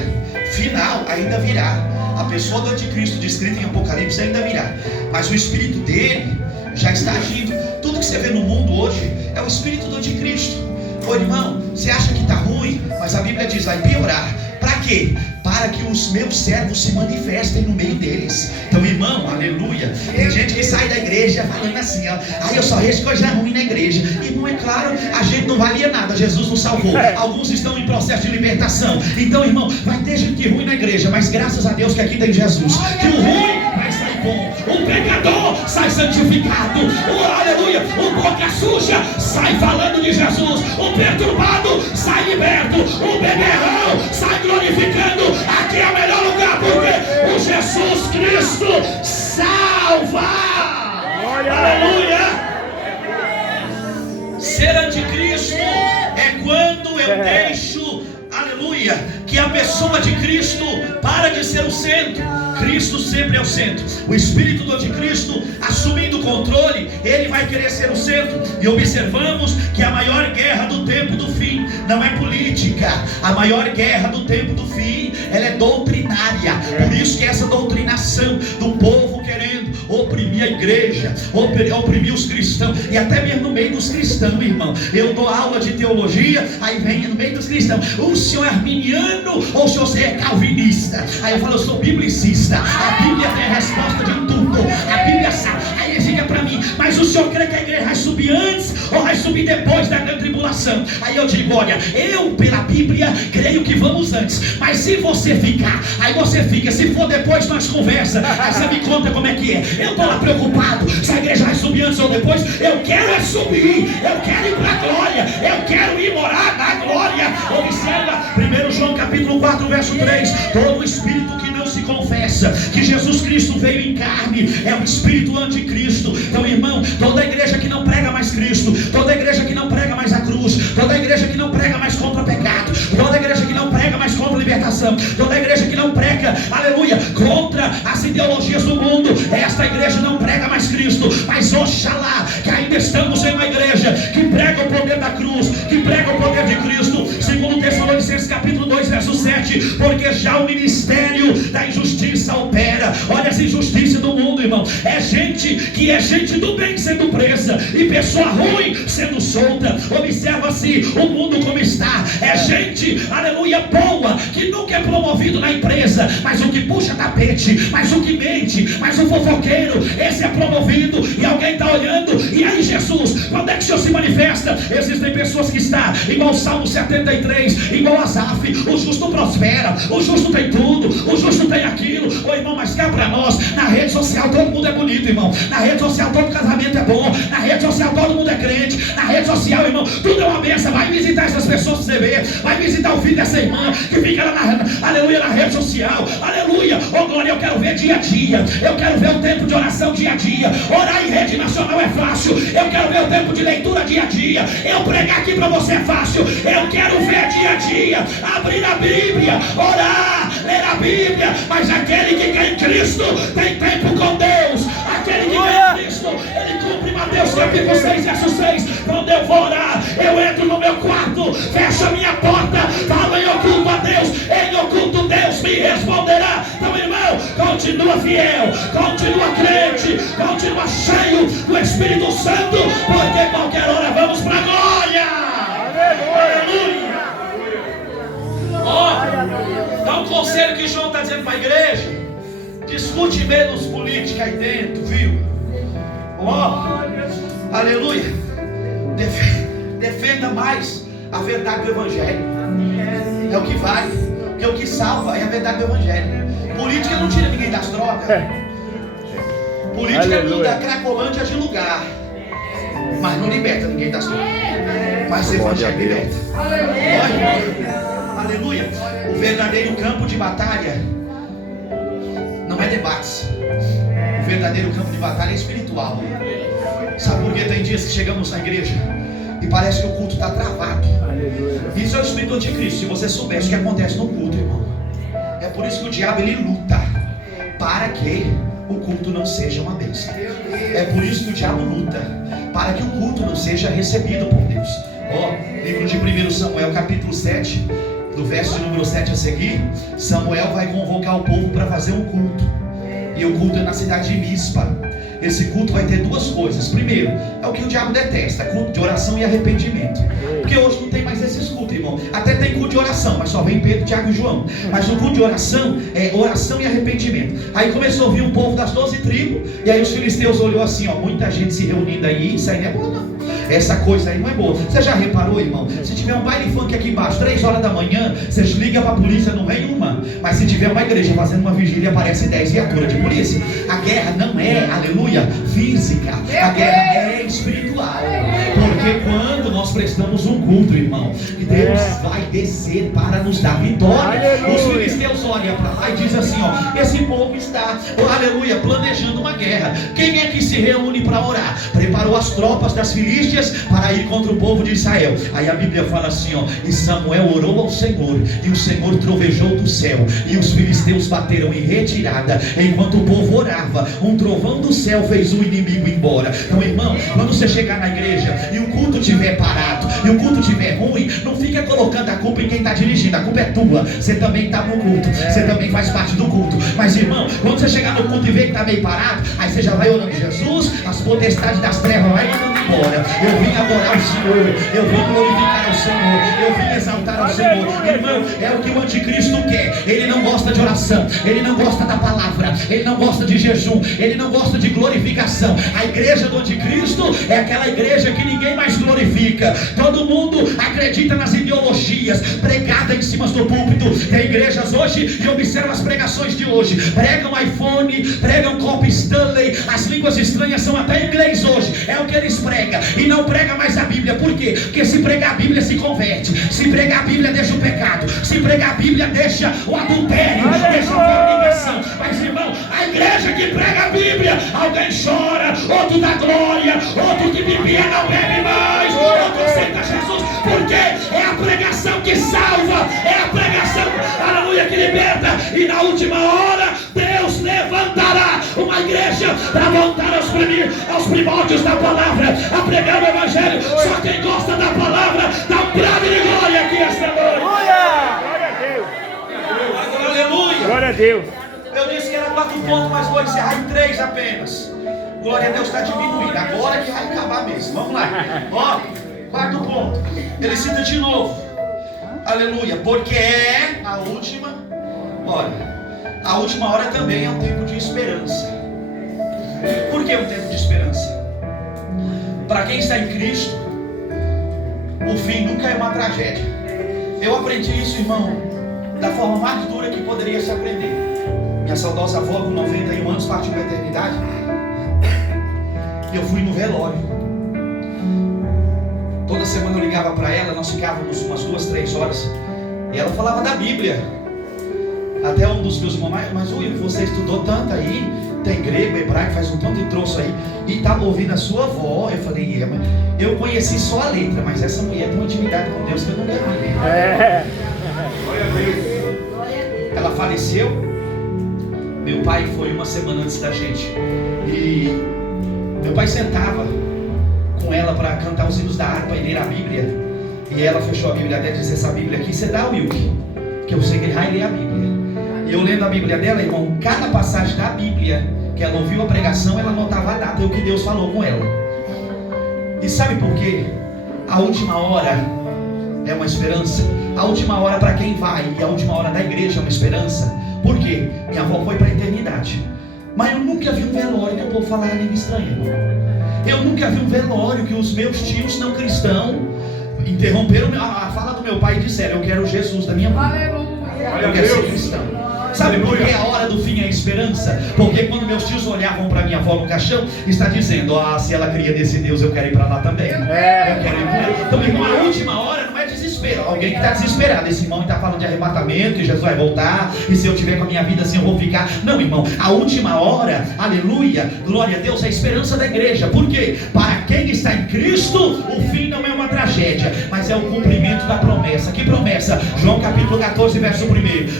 final ainda virá. A pessoa do anticristo descrita em Apocalipse ainda virá. Mas o espírito dele já está agindo. Tudo que você vê no mundo hoje é o espírito do anticristo. Ô irmão, você acha que está ruim, mas a Bíblia diz, vai piorar. Para quê? Para que os meus servos se manifestem no meio deles. Então, irmão, aleluia. Tem gente que sai da igreja falando assim, ó, eu só vejo coisa ruim na igreja. Irmão, é claro, a gente não valia nada, Jesus nos salvou. Alguns estão em processo de libertação. Então, irmão, vai ter gente ruim na igreja, mas graças a Deus que aqui tem Jesus. Que o ruim vai sair bom. O pecador sai santificado. Aleluia. O boca suja sai falando de Jesus. O perturbado sai liberto. O beberrão sai glorificando. Aqui é o melhor lugar, porque o Jesus Cristo salva. Aleluia. Ser anticristo é quando eu deixo, aleluia, que a pessoa de Cristo para de ser o centro. Cristo sempre é o centro. O espírito do anticristo, assumindo o controle, ele vai querer ser o centro. E observamos que a maior guerra do tempo do fim não é política. A maior guerra do tempo do fim, ela é doutrinária. Por isso que essa doutrinação do povo querendo oprimir a igreja, oprimir os cristãos, e até mesmo no meio dos cristãos, irmão. Eu dou aula de teologia, aí vem no meio dos cristãos, o senhor é arminiano ou o senhor é calvinista? Aí eu falo, eu sou biblicista. A Bíblia tem a resposta de tudo. A Bíblia sabe. Aí ele diga para mim, mas o senhor crê que a igreja vai subir antes ou vai subir depois da grande tribulação? Aí eu digo, olha, eu pela Bíblia creio que vamos antes, mas se você ficar, aí você fica. Se for depois nós conversa. Aí você me conta como é que é. Eu estou lá preocupado se a igreja vai subir antes ou depois. Eu quero é subir, eu quero ir para a glória, eu quero ir morar na glória. Observa 1 João capítulo 4 verso 3. Todo espírito que não se confessa que Jesus Cristo veio em carne é um espírito anticristo. Então, irmão, toda igreja que não prega mais Cristo, toda igreja que não prega mais a cruz, toda igreja que não prega mais contra o pecado, toda igreja que não prega mais contra a libertação, toda igreja que não prega, aleluia, contra as ideologias do mundo, esta igreja não prega mais Cristo. Mas oxalá que ainda estamos em uma igreja que prega o poder da cruz, que prega o poder de Cristo. Segundo Tessalonicenses capítulo 2 verso 7, porque já o ministério da injustiça opera. Olha essa injustiça do mundo, irmão. É gente que é gente do bem sendo presa e pessoa ruim sendo solta. Observa-se o mundo como está. É gente, aleluia, boa, que nunca é promovido na empresa, mas o que puxa tapete, mas o que mente, mas o fofoqueiro, esse é promovido. E alguém está olhando. E aí, Jesus, quando é que o Senhor se manifesta? Existem pessoas que estão igual o Salmo 73, igual Asaf. O justo prospera, o justo tem tudo, o justo tem aquilo. Ô irmão, mas cá pra nós, na rede social todo mundo é bonito, irmão. Na rede social todo casamento é bom. Na rede social todo mundo é crente. Na rede social, irmão, tudo é uma benção. Vai visitar essas pessoas que você vê. Vai visitar o filho dessa irmã que fica lá na, aleluia, na rede social. Aleluia, ô glória, eu quero ver dia a dia. Eu quero ver o tempo de oração dia a dia. Orar em rede nacional é fácil. Eu quero ver o tempo de leitura dia a dia. Eu pregar aqui pra você é fácil. Eu quero ver dia a dia. Abrir a Bíblia, orar, ler a Bíblia. Mas aquele que quer em Cristo tem tempo com Deus. Aquele que quer em Cristo, ele cumpre Mateus capítulo 6 verso 6. Quando eu vou orar, eu entro no meu quarto, fecho a minha porta, falo em oculto a Deus, em oculto Deus me responderá. Então, irmão, continua fiel, continua crente, continua cheio do Espírito Santo, porque qualquer hora vamos para a glória. Aleluia. Dá um conselho que João está dizendo para a igreja: discute menos política aí dentro, viu? Aleluia. Defenda mais a verdade do Evangelho. É o que vale. Porque o que salva é a verdade do Evangelho. Política não tira ninguém das drogas. Política muda a Cracolândia de lugar, mas não liberta ninguém das drogas. Mas você pode liberta. Aleluia. O verdadeiro campo de batalha não é debates. O verdadeiro campo de batalha é espiritual. Sabe por que tem dias que chegamos na igreja e parece que o culto está travado? Isso é o espírito do anticristo. Se você soubesse o que acontece no culto, irmão. É por isso que o diabo ele luta para que o culto não seja uma bênção. É por isso que o diabo luta para que o culto não seja recebido por Deus. Livro de 1 Samuel capítulo 7, do verso de número 7 a seguir, Samuel vai convocar o povo para fazer um culto. E o culto é na cidade de Mispa. Esse culto vai ter duas coisas. Primeiro, é o que o diabo detesta: culto de oração e arrependimento. Porque hoje não tem mais esses cultos, irmão. Até tem culto de oração, mas só vem Pedro, Tiago e João. Mas o culto de oração é oração e arrependimento. Aí começou a vir um povo das 12 tribos. E aí os filisteus olhou assim, muita gente se reunindo aí. Isso aí não é bom não. Essa coisa aí não é boa. Você já reparou, irmão? Se tiver um baile funk aqui embaixo, 3 horas da manhã, vocês ligam pra polícia, não vem uma. Mas se tiver uma igreja fazendo uma vigília, aparece 10 viaturas de polícia. A guerra não é, aleluia, física. A guerra é espiritual. Porque quando nós prestamos um culto, irmão, Deus vai descer para nos dar vitória. Os filisteus olham para lá e dizem assim, esse povo está, aleluia, planejando uma guerra. Quem é que se reúne para orar? Preparou as tropas das Filístias para ir contra o povo de Israel. Aí a Bíblia fala assim, e Samuel orou ao Senhor, e o Senhor trovejou do céu, e os filisteus bateram em retirada. Enquanto o povo orava, um trovão do céu fez o inimigo embora. Então, irmão, quando você chegar na igreja e o culto estiver parado, e o culto estiver ruim, não fica colocando a culpa em quem está dirigindo. A culpa é tua. Você também está no culto, você também faz parte do culto. Mas, irmão, quando você chegar no culto e ver que está meio parado, aí você já vai orando: Jesus, as potestades das trevas vai mandando embora. Eu vim adorar o Senhor, eu vim glorificar o Senhor, eu vim exaltar o Senhor. Irmão, é o que o anticristo quer. Ele não gosta de oração, ele não gosta da palavra, ele não gosta de jejum, ele não gosta de glorificação. A igreja do anticristo é aquela igreja que ninguém mais glorifica. Todo mundo acredita nas ideologias pregadas em cima do púlpito. Tem igrejas hoje, e observa as pregações de hoje, pregam iPhone, pregam copo Stanley, as línguas estranhas são até inglês hoje. É o que eles pregam, e não prega mais a Bíblia. Por quê? Porque se pregar a Bíblia se converte, se pregar a Bíblia deixa o pecado, se pregar a Bíblia deixa o adultério, deixa a fornicação. Mas, irmão, a igreja que prega a Bíblia, alguém chora, outro dá glória, outro que bebia não bebe mais, outro aceita Jesus, porque é a pregação que salva, é a pregação, aleluia, que liberta. E na última hora Deus levantará uma igreja para voltar aos primórdios da palavra, a pregar o evangelho. Só quem gosta da palavra dá um brado de glória aqui esta noite. Glória a Deus. Aleluia. Glória a Deus. Eu disse que era 4 pontos, mas vou encerrar em 3 apenas. Glória a Deus, está diminuindo. Agora que vai acabar mesmo. Vamos lá. 4 ponto. Ele cita de novo. Aleluia. Porque é a última hora. A última hora também é um tempo de esperança. Por que é um tempo de esperança? Para quem está em Cristo, o fim nunca é uma tragédia. Eu aprendi isso, irmão, da forma mais dura que poderia se aprender. Minha saudosa avó, com 91 anos, partiu para a eternidade. Eu fui no velório. Toda semana eu ligava para ela, nós ficávamos umas 2, 3 horas. E ela falava da Bíblia. Até um dos meus irmãos, mas você estudou tanto aí, tem grego, hebraico, faz um tanto de troço aí, e estava ouvindo a sua avó. Eu falei, mas eu conheci só a letra, mas essa mulher tem uma intimidade com Deus que eu não ganhei. Ela faleceu. Meu pai foi uma semana antes da gente. E meu pai sentava com ela para cantar os hinos da harpa e ler a Bíblia. E ela fechou a Bíblia dela e disse: essa Bíblia aqui você dá, Wilke, que eu sei que ele vai ler a Bíblia. E eu lendo a Bíblia dela, irmão, cada passagem da Bíblia que ela ouviu a pregação, ela anotava a data e o que Deus falou com ela. E sabe por quê? A última hora é uma esperança. A última hora para quem vai, e a última hora da igreja é uma esperança. Por quê? Minha avó foi para a eternidade. Mas eu nunca vi um velório que o povo falava língua estranha, irmão. Eu nunca vi um velório que os meus tios não cristãos interromperam a fala do meu pai e disseram: eu quero Jesus da minha mãe. Eu quero ser cristão. Sabe por que a hora do fim é a esperança? Porque quando meus tios olhavam para minha avó no caixão, está dizendo: ah, se ela cria nesse Deus, eu quero ir para lá também. Eu quero ir para lá. Então, irmão, a última hora não é desespero. Alguém que está desesperado, esse irmão está falando de arrebatamento, e Jesus vai voltar, e se eu tiver com a minha vida assim eu vou ficar. Não, irmão, a última hora, aleluia, glória a Deus, é a esperança da igreja. Por quê? Para quem está em Cristo, o fim não é uma tragédia, mas é o cumprimento da promessa. Que promessa? João capítulo 14, verso 1: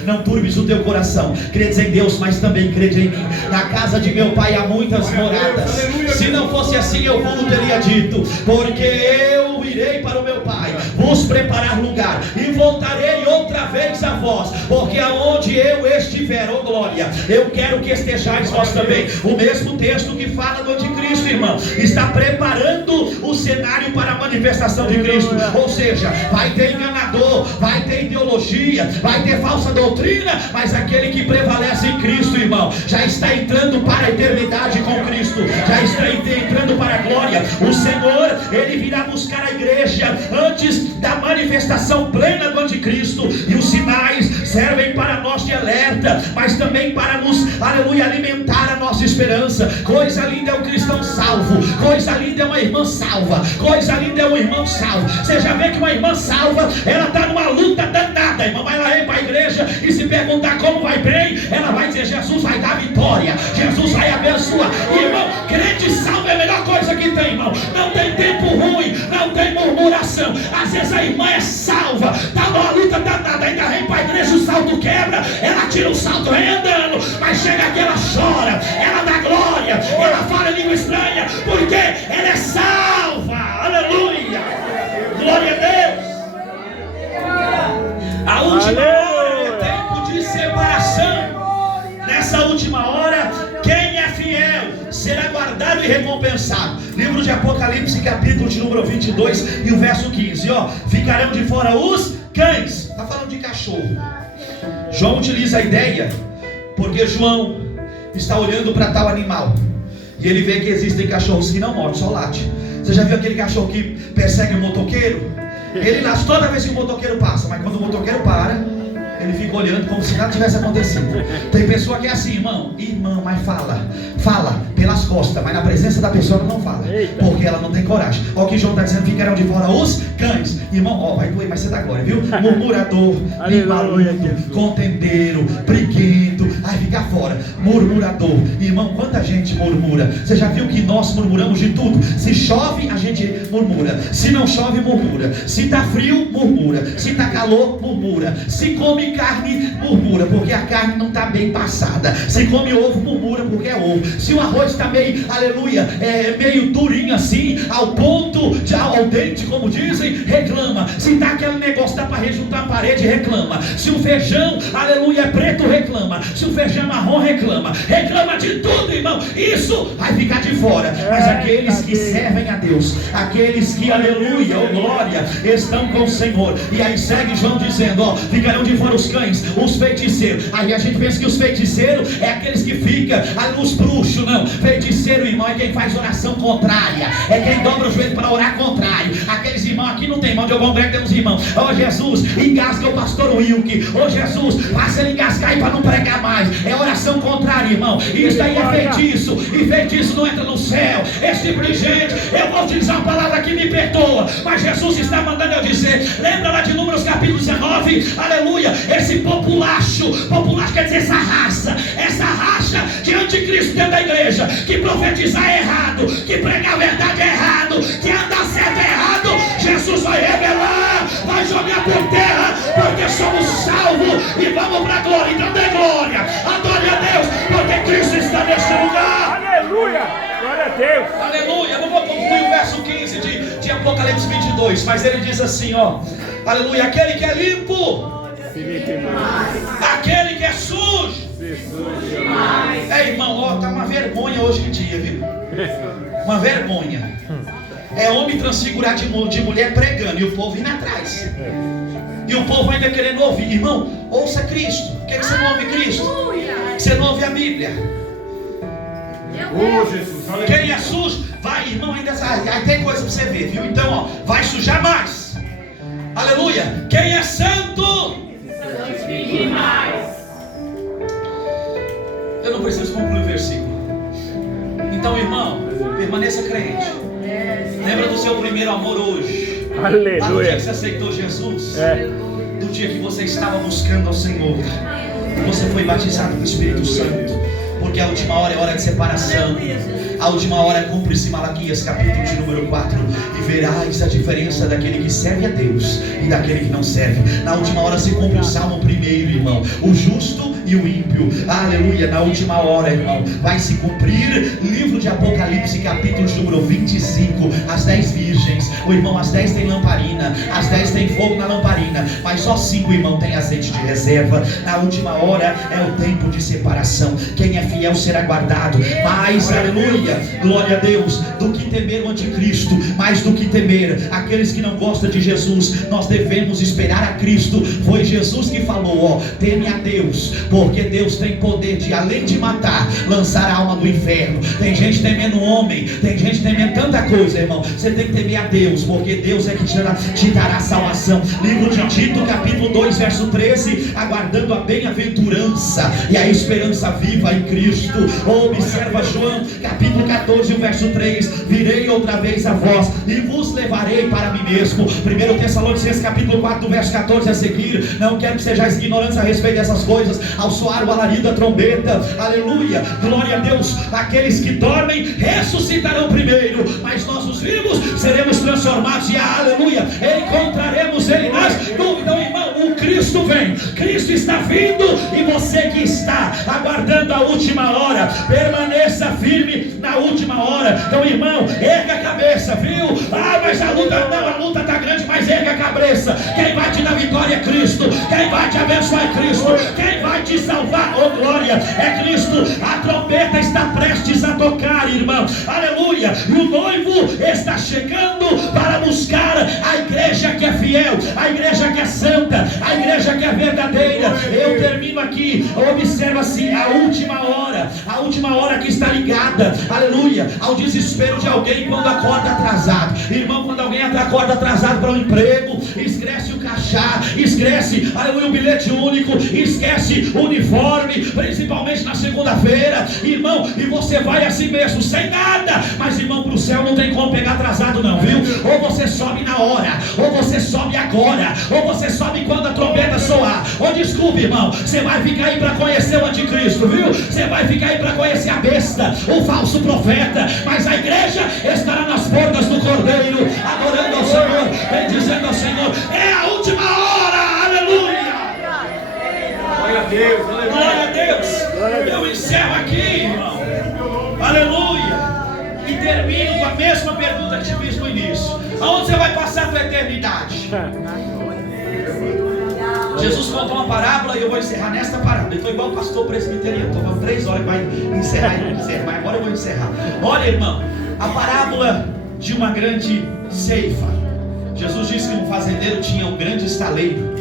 não turbes o teu coração, credes em Deus, mas também crede em mim. Na casa de meu pai há muitas moradas. Se não fosse assim, eu vos teria dito, porque eu irei para o meu pai, vos preparar lugar, e voltarei outra vez a vós, porque aonde eu estiver, ó glória, eu quero que estejais vós também. O mesmo texto que fala do anticristo, irmão, está preparando o cenário para a manifestação de Cristo. Ou seja, vai ter enganador, vai ter ideologia, vai ter falsa doutrina, mas aquele que prevalece em Cristo, irmão, já está entrando para a eternidade com Cristo, já está entrando para a glória. O Senhor, Ele virá buscar a igreja antes da manifestação plena do anticristo, e os sinais servem para nós de alerta, mas também para nos, aleluia, alimentar a nossa esperança. Coisa linda é um cristão salvo, coisa linda é uma irmã salva, coisa linda é um irmão salvo. Você já vê que uma irmã salva, ela está numa luta danada, irmão, vai lá para a igreja e se perguntar como vai bem, ela vai dizer: Jesus vai dar vitória, Jesus vai abençoar. Irmão, crente salvo é a melhor coisa que tem, irmão. Não tem tempo ruim, não tem murmuração. Às vezes a irmã é salva, está numa luta danada, ainda vem para a igreja, o salto quebra, ela tira o salto, vem andando, mas chega aqui, ela chora, ela dá glória, ela fala língua estranha, porque ela é salva. Aleluia, glória a Deus. A última hora é tempo de separação. Nessa última hora, quem é fiel será guardado e recompensado. Livro de Apocalipse, capítulo de número 22 e o verso 15, ó: ficarão de fora os cães. Está falando de cachorro. João utiliza a ideia porque João está olhando para tal animal e ele vê que existem cachorros que não mordem, só late. Você já viu aquele cachorro que persegue o motoqueiro? Ele late toda vez que o motoqueiro passa, mas quando o motoqueiro para, ele fica olhando como se nada tivesse acontecido. Tem pessoa que é assim, irmão, mas fala pelas costas, mas na presença da pessoa ela não fala, porque ela não tem coragem. Olha o que João está dizendo: ficarão de fora os cães. Irmão, ó, vai doer, mas você dá glória, viu? Murmurador, bimaludo, contendeiro, briguento, vai ficar fora. Murmurador, irmão, quanta gente murmura. Você já viu que nós murmuramos de tudo? Se chove, a gente murmura. Se não chove, murmura. Se está frio, murmura. Se está calor, murmura. Se come carne, murmura, porque a carne não está bem passada. Se come ovo, murmura, porque é ovo. Se o arroz está meio, aleluia, meio durinho assim, ao ponto de ao dente, como dizem, reclama. Se está aquele negócio, dá para rejuntar a parede, reclama. Se o feijão, aleluia, é preto, reclama. Se o feijão é marrom, reclama. Reclama de tudo, irmão. Isso vai ficar de fora. Mas aqueles que servem a Deus, aqueles que, aleluia, oh glória, estão com o Senhor. E aí segue João dizendo, ó: ficarão de fora os cães, os feiticeiros. Aí a gente pensa que os feiticeiros é aqueles que ficam, os bruxos. Não, feiticeiro, irmão, é quem faz oração contrária, é quem dobra o joelho para orar contrário. Aqueles irmãos, aqui não tem irmão, de algum lugar que tem uns irmãos: ó Jesus, engasga o pastor Wilke, ó Jesus, faça ele engasgar aí para não pregar mais. É oração contrária, irmão. Isso aí é feitiço, e feitiço não entra no céu. Esse tipo de gente, eu vou utilizar uma palavra que me perdoa, mas Jesus está mandando eu dizer. Lembra lá de Números capítulo 19, aleluia, esse populacho quer dizer essa raça de anticristo dentro da igreja, que profetizar é errado, que pregar a verdade é errado, que andar certo é errado. Jesus vai revelar, vai jogar por terra, porque somos salvos e vamos para a glória. Então dê glória, adore a Deus, porque Cristo está neste lugar. Aleluia, glória a Deus. Aleluia. Não vou concluir o verso 15 de Apocalipse 22, mas ele diz assim, ó: aleluia, aquele que é limpo, aquele que é sujo. Irmão, ó, tá uma vergonha hoje em dia, viu? Uma vergonha. É homem transfigurar de mulher pregando e o povo indo atrás. E o povo ainda querendo ouvir. Irmão, ouça Cristo. Por que você não ouve Cristo? Você não ouve a Bíblia? Quem é sujo, vai, irmão, ainda aí tem coisa pra você ver, viu? Então, ó, vai sujar mais. Aleluia. Quem é santo, Permaneça crente. Lembra do seu primeiro amor hoje. Aleluia. Lá no dia que você aceitou Jesus. Do dia que você estava buscando ao Senhor. Você foi batizado com o Espírito Santo. Porque a última hora é hora de separação. A última hora cumpre-se Malaquias capítulo de número 4. E verás a diferença daquele que serve a Deus e daquele que não serve. Na última hora se cumpre o Salmo 1, irmão. O justo e o ímpio. Aleluia. Na última hora, irmão, vai se cumprir livro de Apocalipse capítulo de número 25. As 10 virgens. O irmão, as 10 tem lamparina. As 10 tem fogo na lamparina. Mas só 5, irmão, tem azeite de reserva. Na última hora é o tempo de separação. Quem é fiel será guardado. Mas, aleluia, glória a Deus, do que temer o anticristo, mais do que temer aqueles que não gostam de Jesus, nós devemos esperar a Cristo. Foi Jesus que falou, teme a Deus, porque Deus tem poder de, além de matar, lançar a alma do inferno. Tem gente temendo o homem, tem gente temendo tanta coisa, irmão. Você tem que temer a Deus, porque Deus é que te dará salvação. Livro de Tito, capítulo 2, verso 13, aguardando a bem-aventurança e a esperança viva em Cristo. Observa João, capítulo 14, verso 3, virei outra vez a vós e vos levarei para mim mesmo. 1 Tessalonicenses, capítulo 4, verso 14 a seguir, não quero que sejais ignorantes a respeito dessas coisas, ao soar o alarido da trombeta, aleluia, glória a Deus, aqueles que dormem ressuscitarão primeiro, mas nós os vivos seremos transformados e aleluia, encontraremos ele nas nuvens. Então, irmão, o Cristo vem, Cristo está vindo, e você que está aguardando a última hora, permaneça firme na última hora. Então, irmão, erga a cabeça, viu? Mas a luta está grande, mas erga a cabeça. Quem vai te dar vitória é Cristo, quem vai te abençoar é Cristo, quem vai te salvar, oh glória, é Cristo. A trombeta está prestes a tocar, irmão, aleluia, e o noivo está chegando para buscar a igreja que é fiel, a igreja que é santa, a igreja que é verdadeira. Eu termino aqui, observa assim, a última hora que está ligada, aleluia, ao desespero de alguém quando acorda atrasado. Irmão, quando alguém acorda atrasado para um emprego, esquece o crachá, esquece, aleluia, o bilhete único, esquece o uniforme, principalmente na segunda-feira, irmão, e você vai assim mesmo, sem nada. Mas, irmão, para o céu não tem como pegar atrasado não, viu? Ou você sobe na hora, ou você sobe agora, ou você sobe quando a trombeta soar. Ou desculpe, irmão, você vai ficar aí para conhecer o anticristo, viu? Você vai ficar aí para conhecer a besta, o falso profeta, mas a igreja estará nas portas do Cordeiro, adorando ao Senhor, bendizendo ao Senhor. É a última hora, aleluia. Glória a Deus, glória a Deus. Eu encerro aqui, irmão, aleluia, e termino com a mesma pergunta que te fiz no início: aonde você vai passar a tua eternidade? Jesus contou uma parábola e eu vou encerrar nesta parábola. Eu estou igual o pastor presbiteriano, estou falando 3 horas, vai encerrar e não encerra, mas agora eu vou encerrar. Olha, irmão, a parábola de uma grande ceifa. Jesus disse que um fazendeiro tinha um grande estaleiro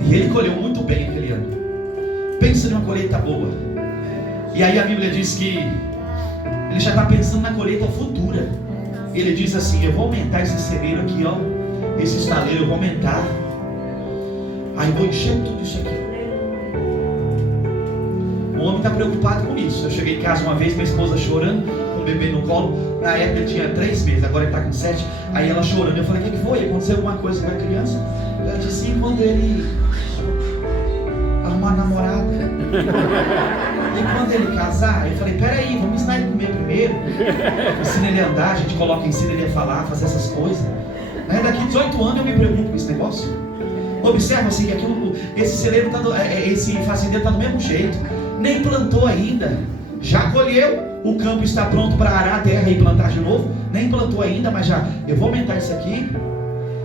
e ele colheu muito bem aquele ano. Pensa numa colheita boa. E aí a Bíblia diz que ele já está pensando na colheita futura. Ele diz assim: eu vou aumentar esse celeiro aqui, esse estaleiro eu vou aumentar. Aí vou encher tudo isso aqui. O homem está preocupado com isso. Eu cheguei em casa uma vez, minha esposa chorando, com o bebê no colo. Na época ele tinha 3 meses, agora ele está com 7. Aí ela chorando, eu falei: o que foi? Aconteceu alguma coisa com a criança? Ela disse: sim, quando ele arrumar namorada e quando ele casar. Eu falei: peraí, vamos ensinar ele a comer primeiro, ensina ele a andar, a gente ensina ele a falar, fazer essas coisas, né? Daqui 18 anos eu me preocupo com esse negócio. Observa assim que aqui, esse celeiro esse fazendeiro está do mesmo jeito, nem plantou ainda, já colheu, o campo está pronto para arar a terra e plantar de novo, nem plantou ainda, mas já, eu vou aumentar isso aqui,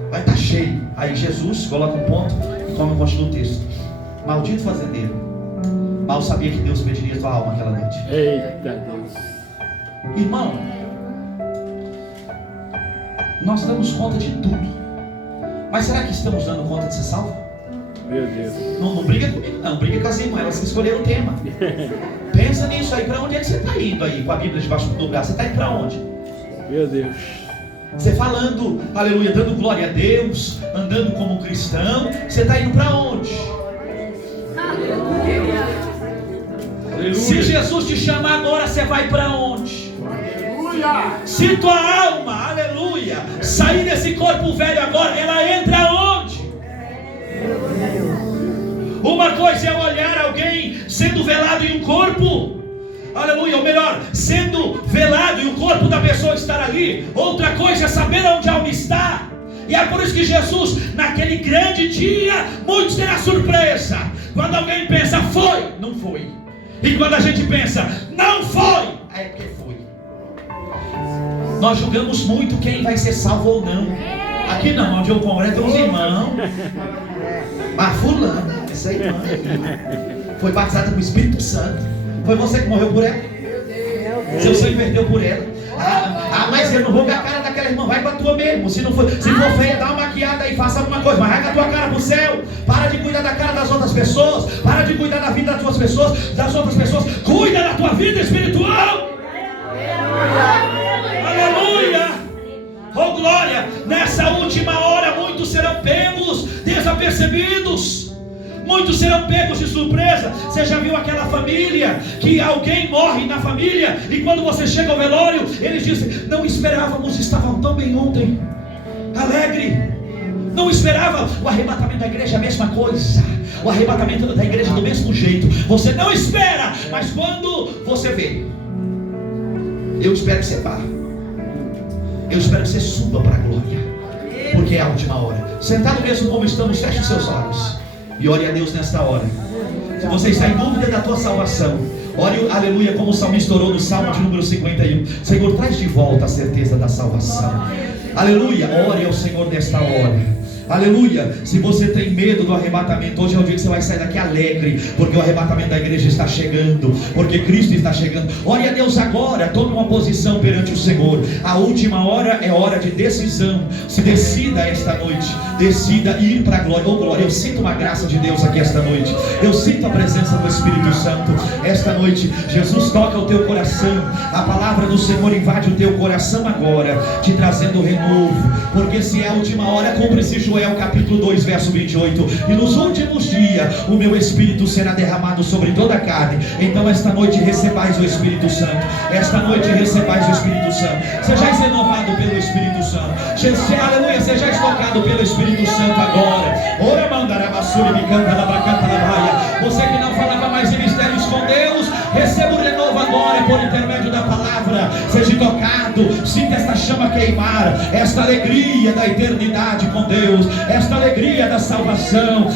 vai estar cheio. Aí Jesus coloca um ponto e como eu continuo o texto: maldito fazendeiro, mal sabia que Deus pediria tua alma aquela noite. Eita Deus. Irmão, nós damos conta de tudo, mas será que estamos dando conta de ser salvo? Meu Deus. Não briga comigo não, briga com as irmãs, elas que escolheram o tema. Pensa nisso aí, para onde é que você está indo aí com a Bíblia debaixo do braço? Você está indo para onde? Meu Deus. Você falando, aleluia, dando glória a Deus, andando como cristão, você está indo para onde? Aleluia. Se Jesus te chamar agora, você vai para onde? Se tua alma, aleluia, sair desse corpo velho agora, ela entra onde? Uma coisa é olhar alguém sendo velado em um corpo, aleluia, ou melhor, sendo velado e o corpo da pessoa estar ali. Outra coisa é saber onde a alma está. E é por isso que Jesus, naquele grande dia, muitos terão surpresa. Quando alguém pensa, foi, não foi. E quando a gente pensa, não foi, é porque foi. Nós julgamos muito quem vai ser salvo ou não. Aqui não, onde eu congresso tem uns irmãos. Mas fulana, essa irmã foi batizada com o Espírito Santo. Foi você que morreu por ela? Seu sangue perdeu por ela. Mas eu não vou ver a cara daquela irmã. Vai com a tua mesmo. Se for feia, dá uma maquiada e faça alguma coisa. Mas vai com a tua cara pro céu. Para de cuidar da cara das outras pessoas. Para de cuidar da vida das outras pessoas. Cuida da tua vida espiritual. Aleluia. Oh glória. Nessa última hora muitos serão pegos desapercebidos. Muitos serão pegos de surpresa. Você já viu aquela família que alguém morre na família e quando você chega ao velório, eles dizem, não esperávamos, estavam tão bem ontem, alegre. Não esperava. O arrebatamento da igreja é a mesma coisa. O arrebatamento da igreja é do mesmo jeito. Você não espera, mas quando você vê, eu espero que você vá. Eu espero que você suba para a glória, porque é a última hora. Sentado mesmo como estamos, feche os seus olhos e ore a Deus nesta hora. Se você está em dúvida da tua salvação, ore, aleluia, como o salmista orou no Salmo de número 51. Senhor, traz de volta a certeza da salvação. Aleluia, ore ao Senhor nesta hora. Aleluia. Se você tem medo do arrebatamento, hoje é o dia que você vai sair daqui alegre, porque o arrebatamento da igreja está chegando, porque Cristo está chegando. Ore a Deus agora, tome uma posição perante o Senhor. A última hora é hora de decisão. Se decida esta noite, decida ir para a glória. Oh glória, eu sinto uma graça de Deus aqui esta noite. Eu sinto a presença do Espírito Santo esta noite. Jesus toca o teu coração. A palavra do Senhor invade o teu coração agora, te trazendo renovo, porque se é a última hora, cumpre-se Joel capítulo 2 verso 28. E nos últimos dias o meu Espírito será derramado sobre toda a carne. Então esta noite recebais o Espírito Santo. Esta noite recebais o Espírito Santo. Sejais renovado pelo Espírito Santo. Aleluia, sejais tocado pelo Espírito Santo agora. Ora mandarabassuri me canta labacanta labaia. Você que não falava mais em mistérios com Deus, receba o renovo agora por intermédio da palavra. Seja tocado, sinta esta chama queimar, esta alegria da eternidade com Deus, esta alegria da salvação.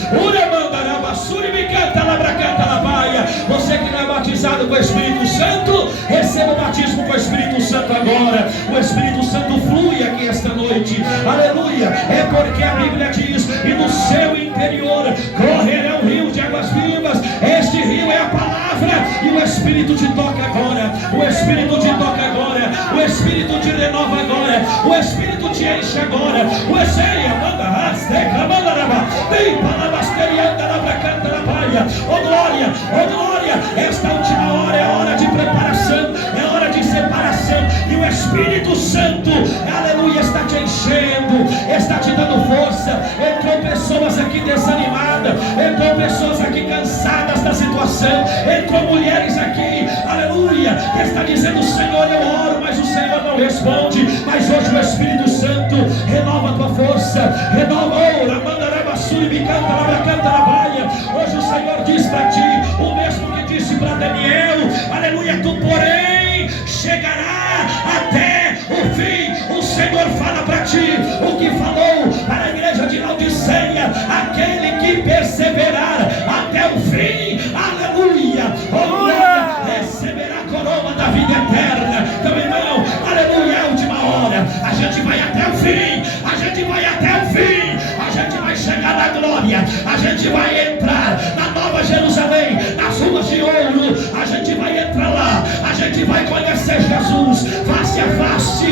Você que não é batizado com o Espírito Santo, receba o batismo com o Espírito Santo agora. O Espírito Santo flui aqui esta noite. Aleluia. É porque a Bíblia diz, e no seu interior correrá um rio de águas vivas. Este rio é a palavra, e o Espírito te toca agora. O Espírito te toca agora. O Espírito te renova agora. O Espírito te enche agora. O Espírito manda rasteca, manda raba. Vem para a basterianda da bracanta da baia. Oh glória, oh glória. Esta última hora é hora de preparação, é hora de separação. E o Espírito Santo, aleluia, está te enchendo, está te dando força. Entrou pessoas aqui desanimadas, entrou pessoas aqui cansadas da situação, entrou mulheres aqui, aleluia, que está dizendo, Senhor, eu oro, mas o Senhor não responde. Mas hoje o Espírito Santo renova a tua força, renova, hoje o Senhor diz para ti, o mesmo que disse para Daniel, aleluia, tu porém chegará até o fim. O Senhor fala para ti o que falou para a igreja de Laodiceia, aquele que perseverar até o fim, aleluia, oh glória, receberá a coroa da vida eterna. Então irmão, aleluia, é a última hora, a gente vai até o fim, a gente vai até o fim, a gente vai chegar na glória, a gente vai entrar na Nova Jerusalém, nas ruas de ouro, a gente vai entrar lá, a gente vai conhecer Jesus face a face.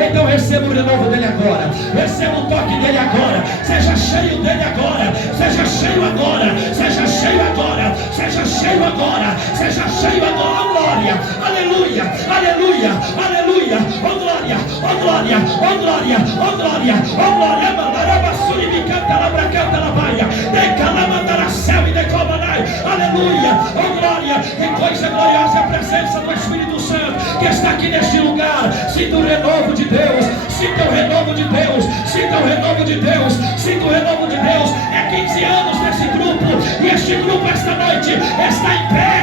Então receba o renovo dele agora, receba o toque dele agora, seja cheio dele agora, seja cheio agora, seja cheio agora, seja cheio agora, seja cheio agora. Oh glória, aleluia, aleluia, aleluia, oh glória, oh glória, oh glória, oh glória, oh glória. Mandarabasuri me canta lá pra canta lá baia, decala mandará céu e decomana. Pai. Aleluia, oh glória. Que coisa gloriosa é a presença do Espírito Santo que está aqui neste lugar. Sinta o renovo de Deus, sinta o renovo de Deus, sinta o renovo de Deus, sinta o renovo de Deus. É 15 anos nesse grupo, e este grupo esta noite está em pé.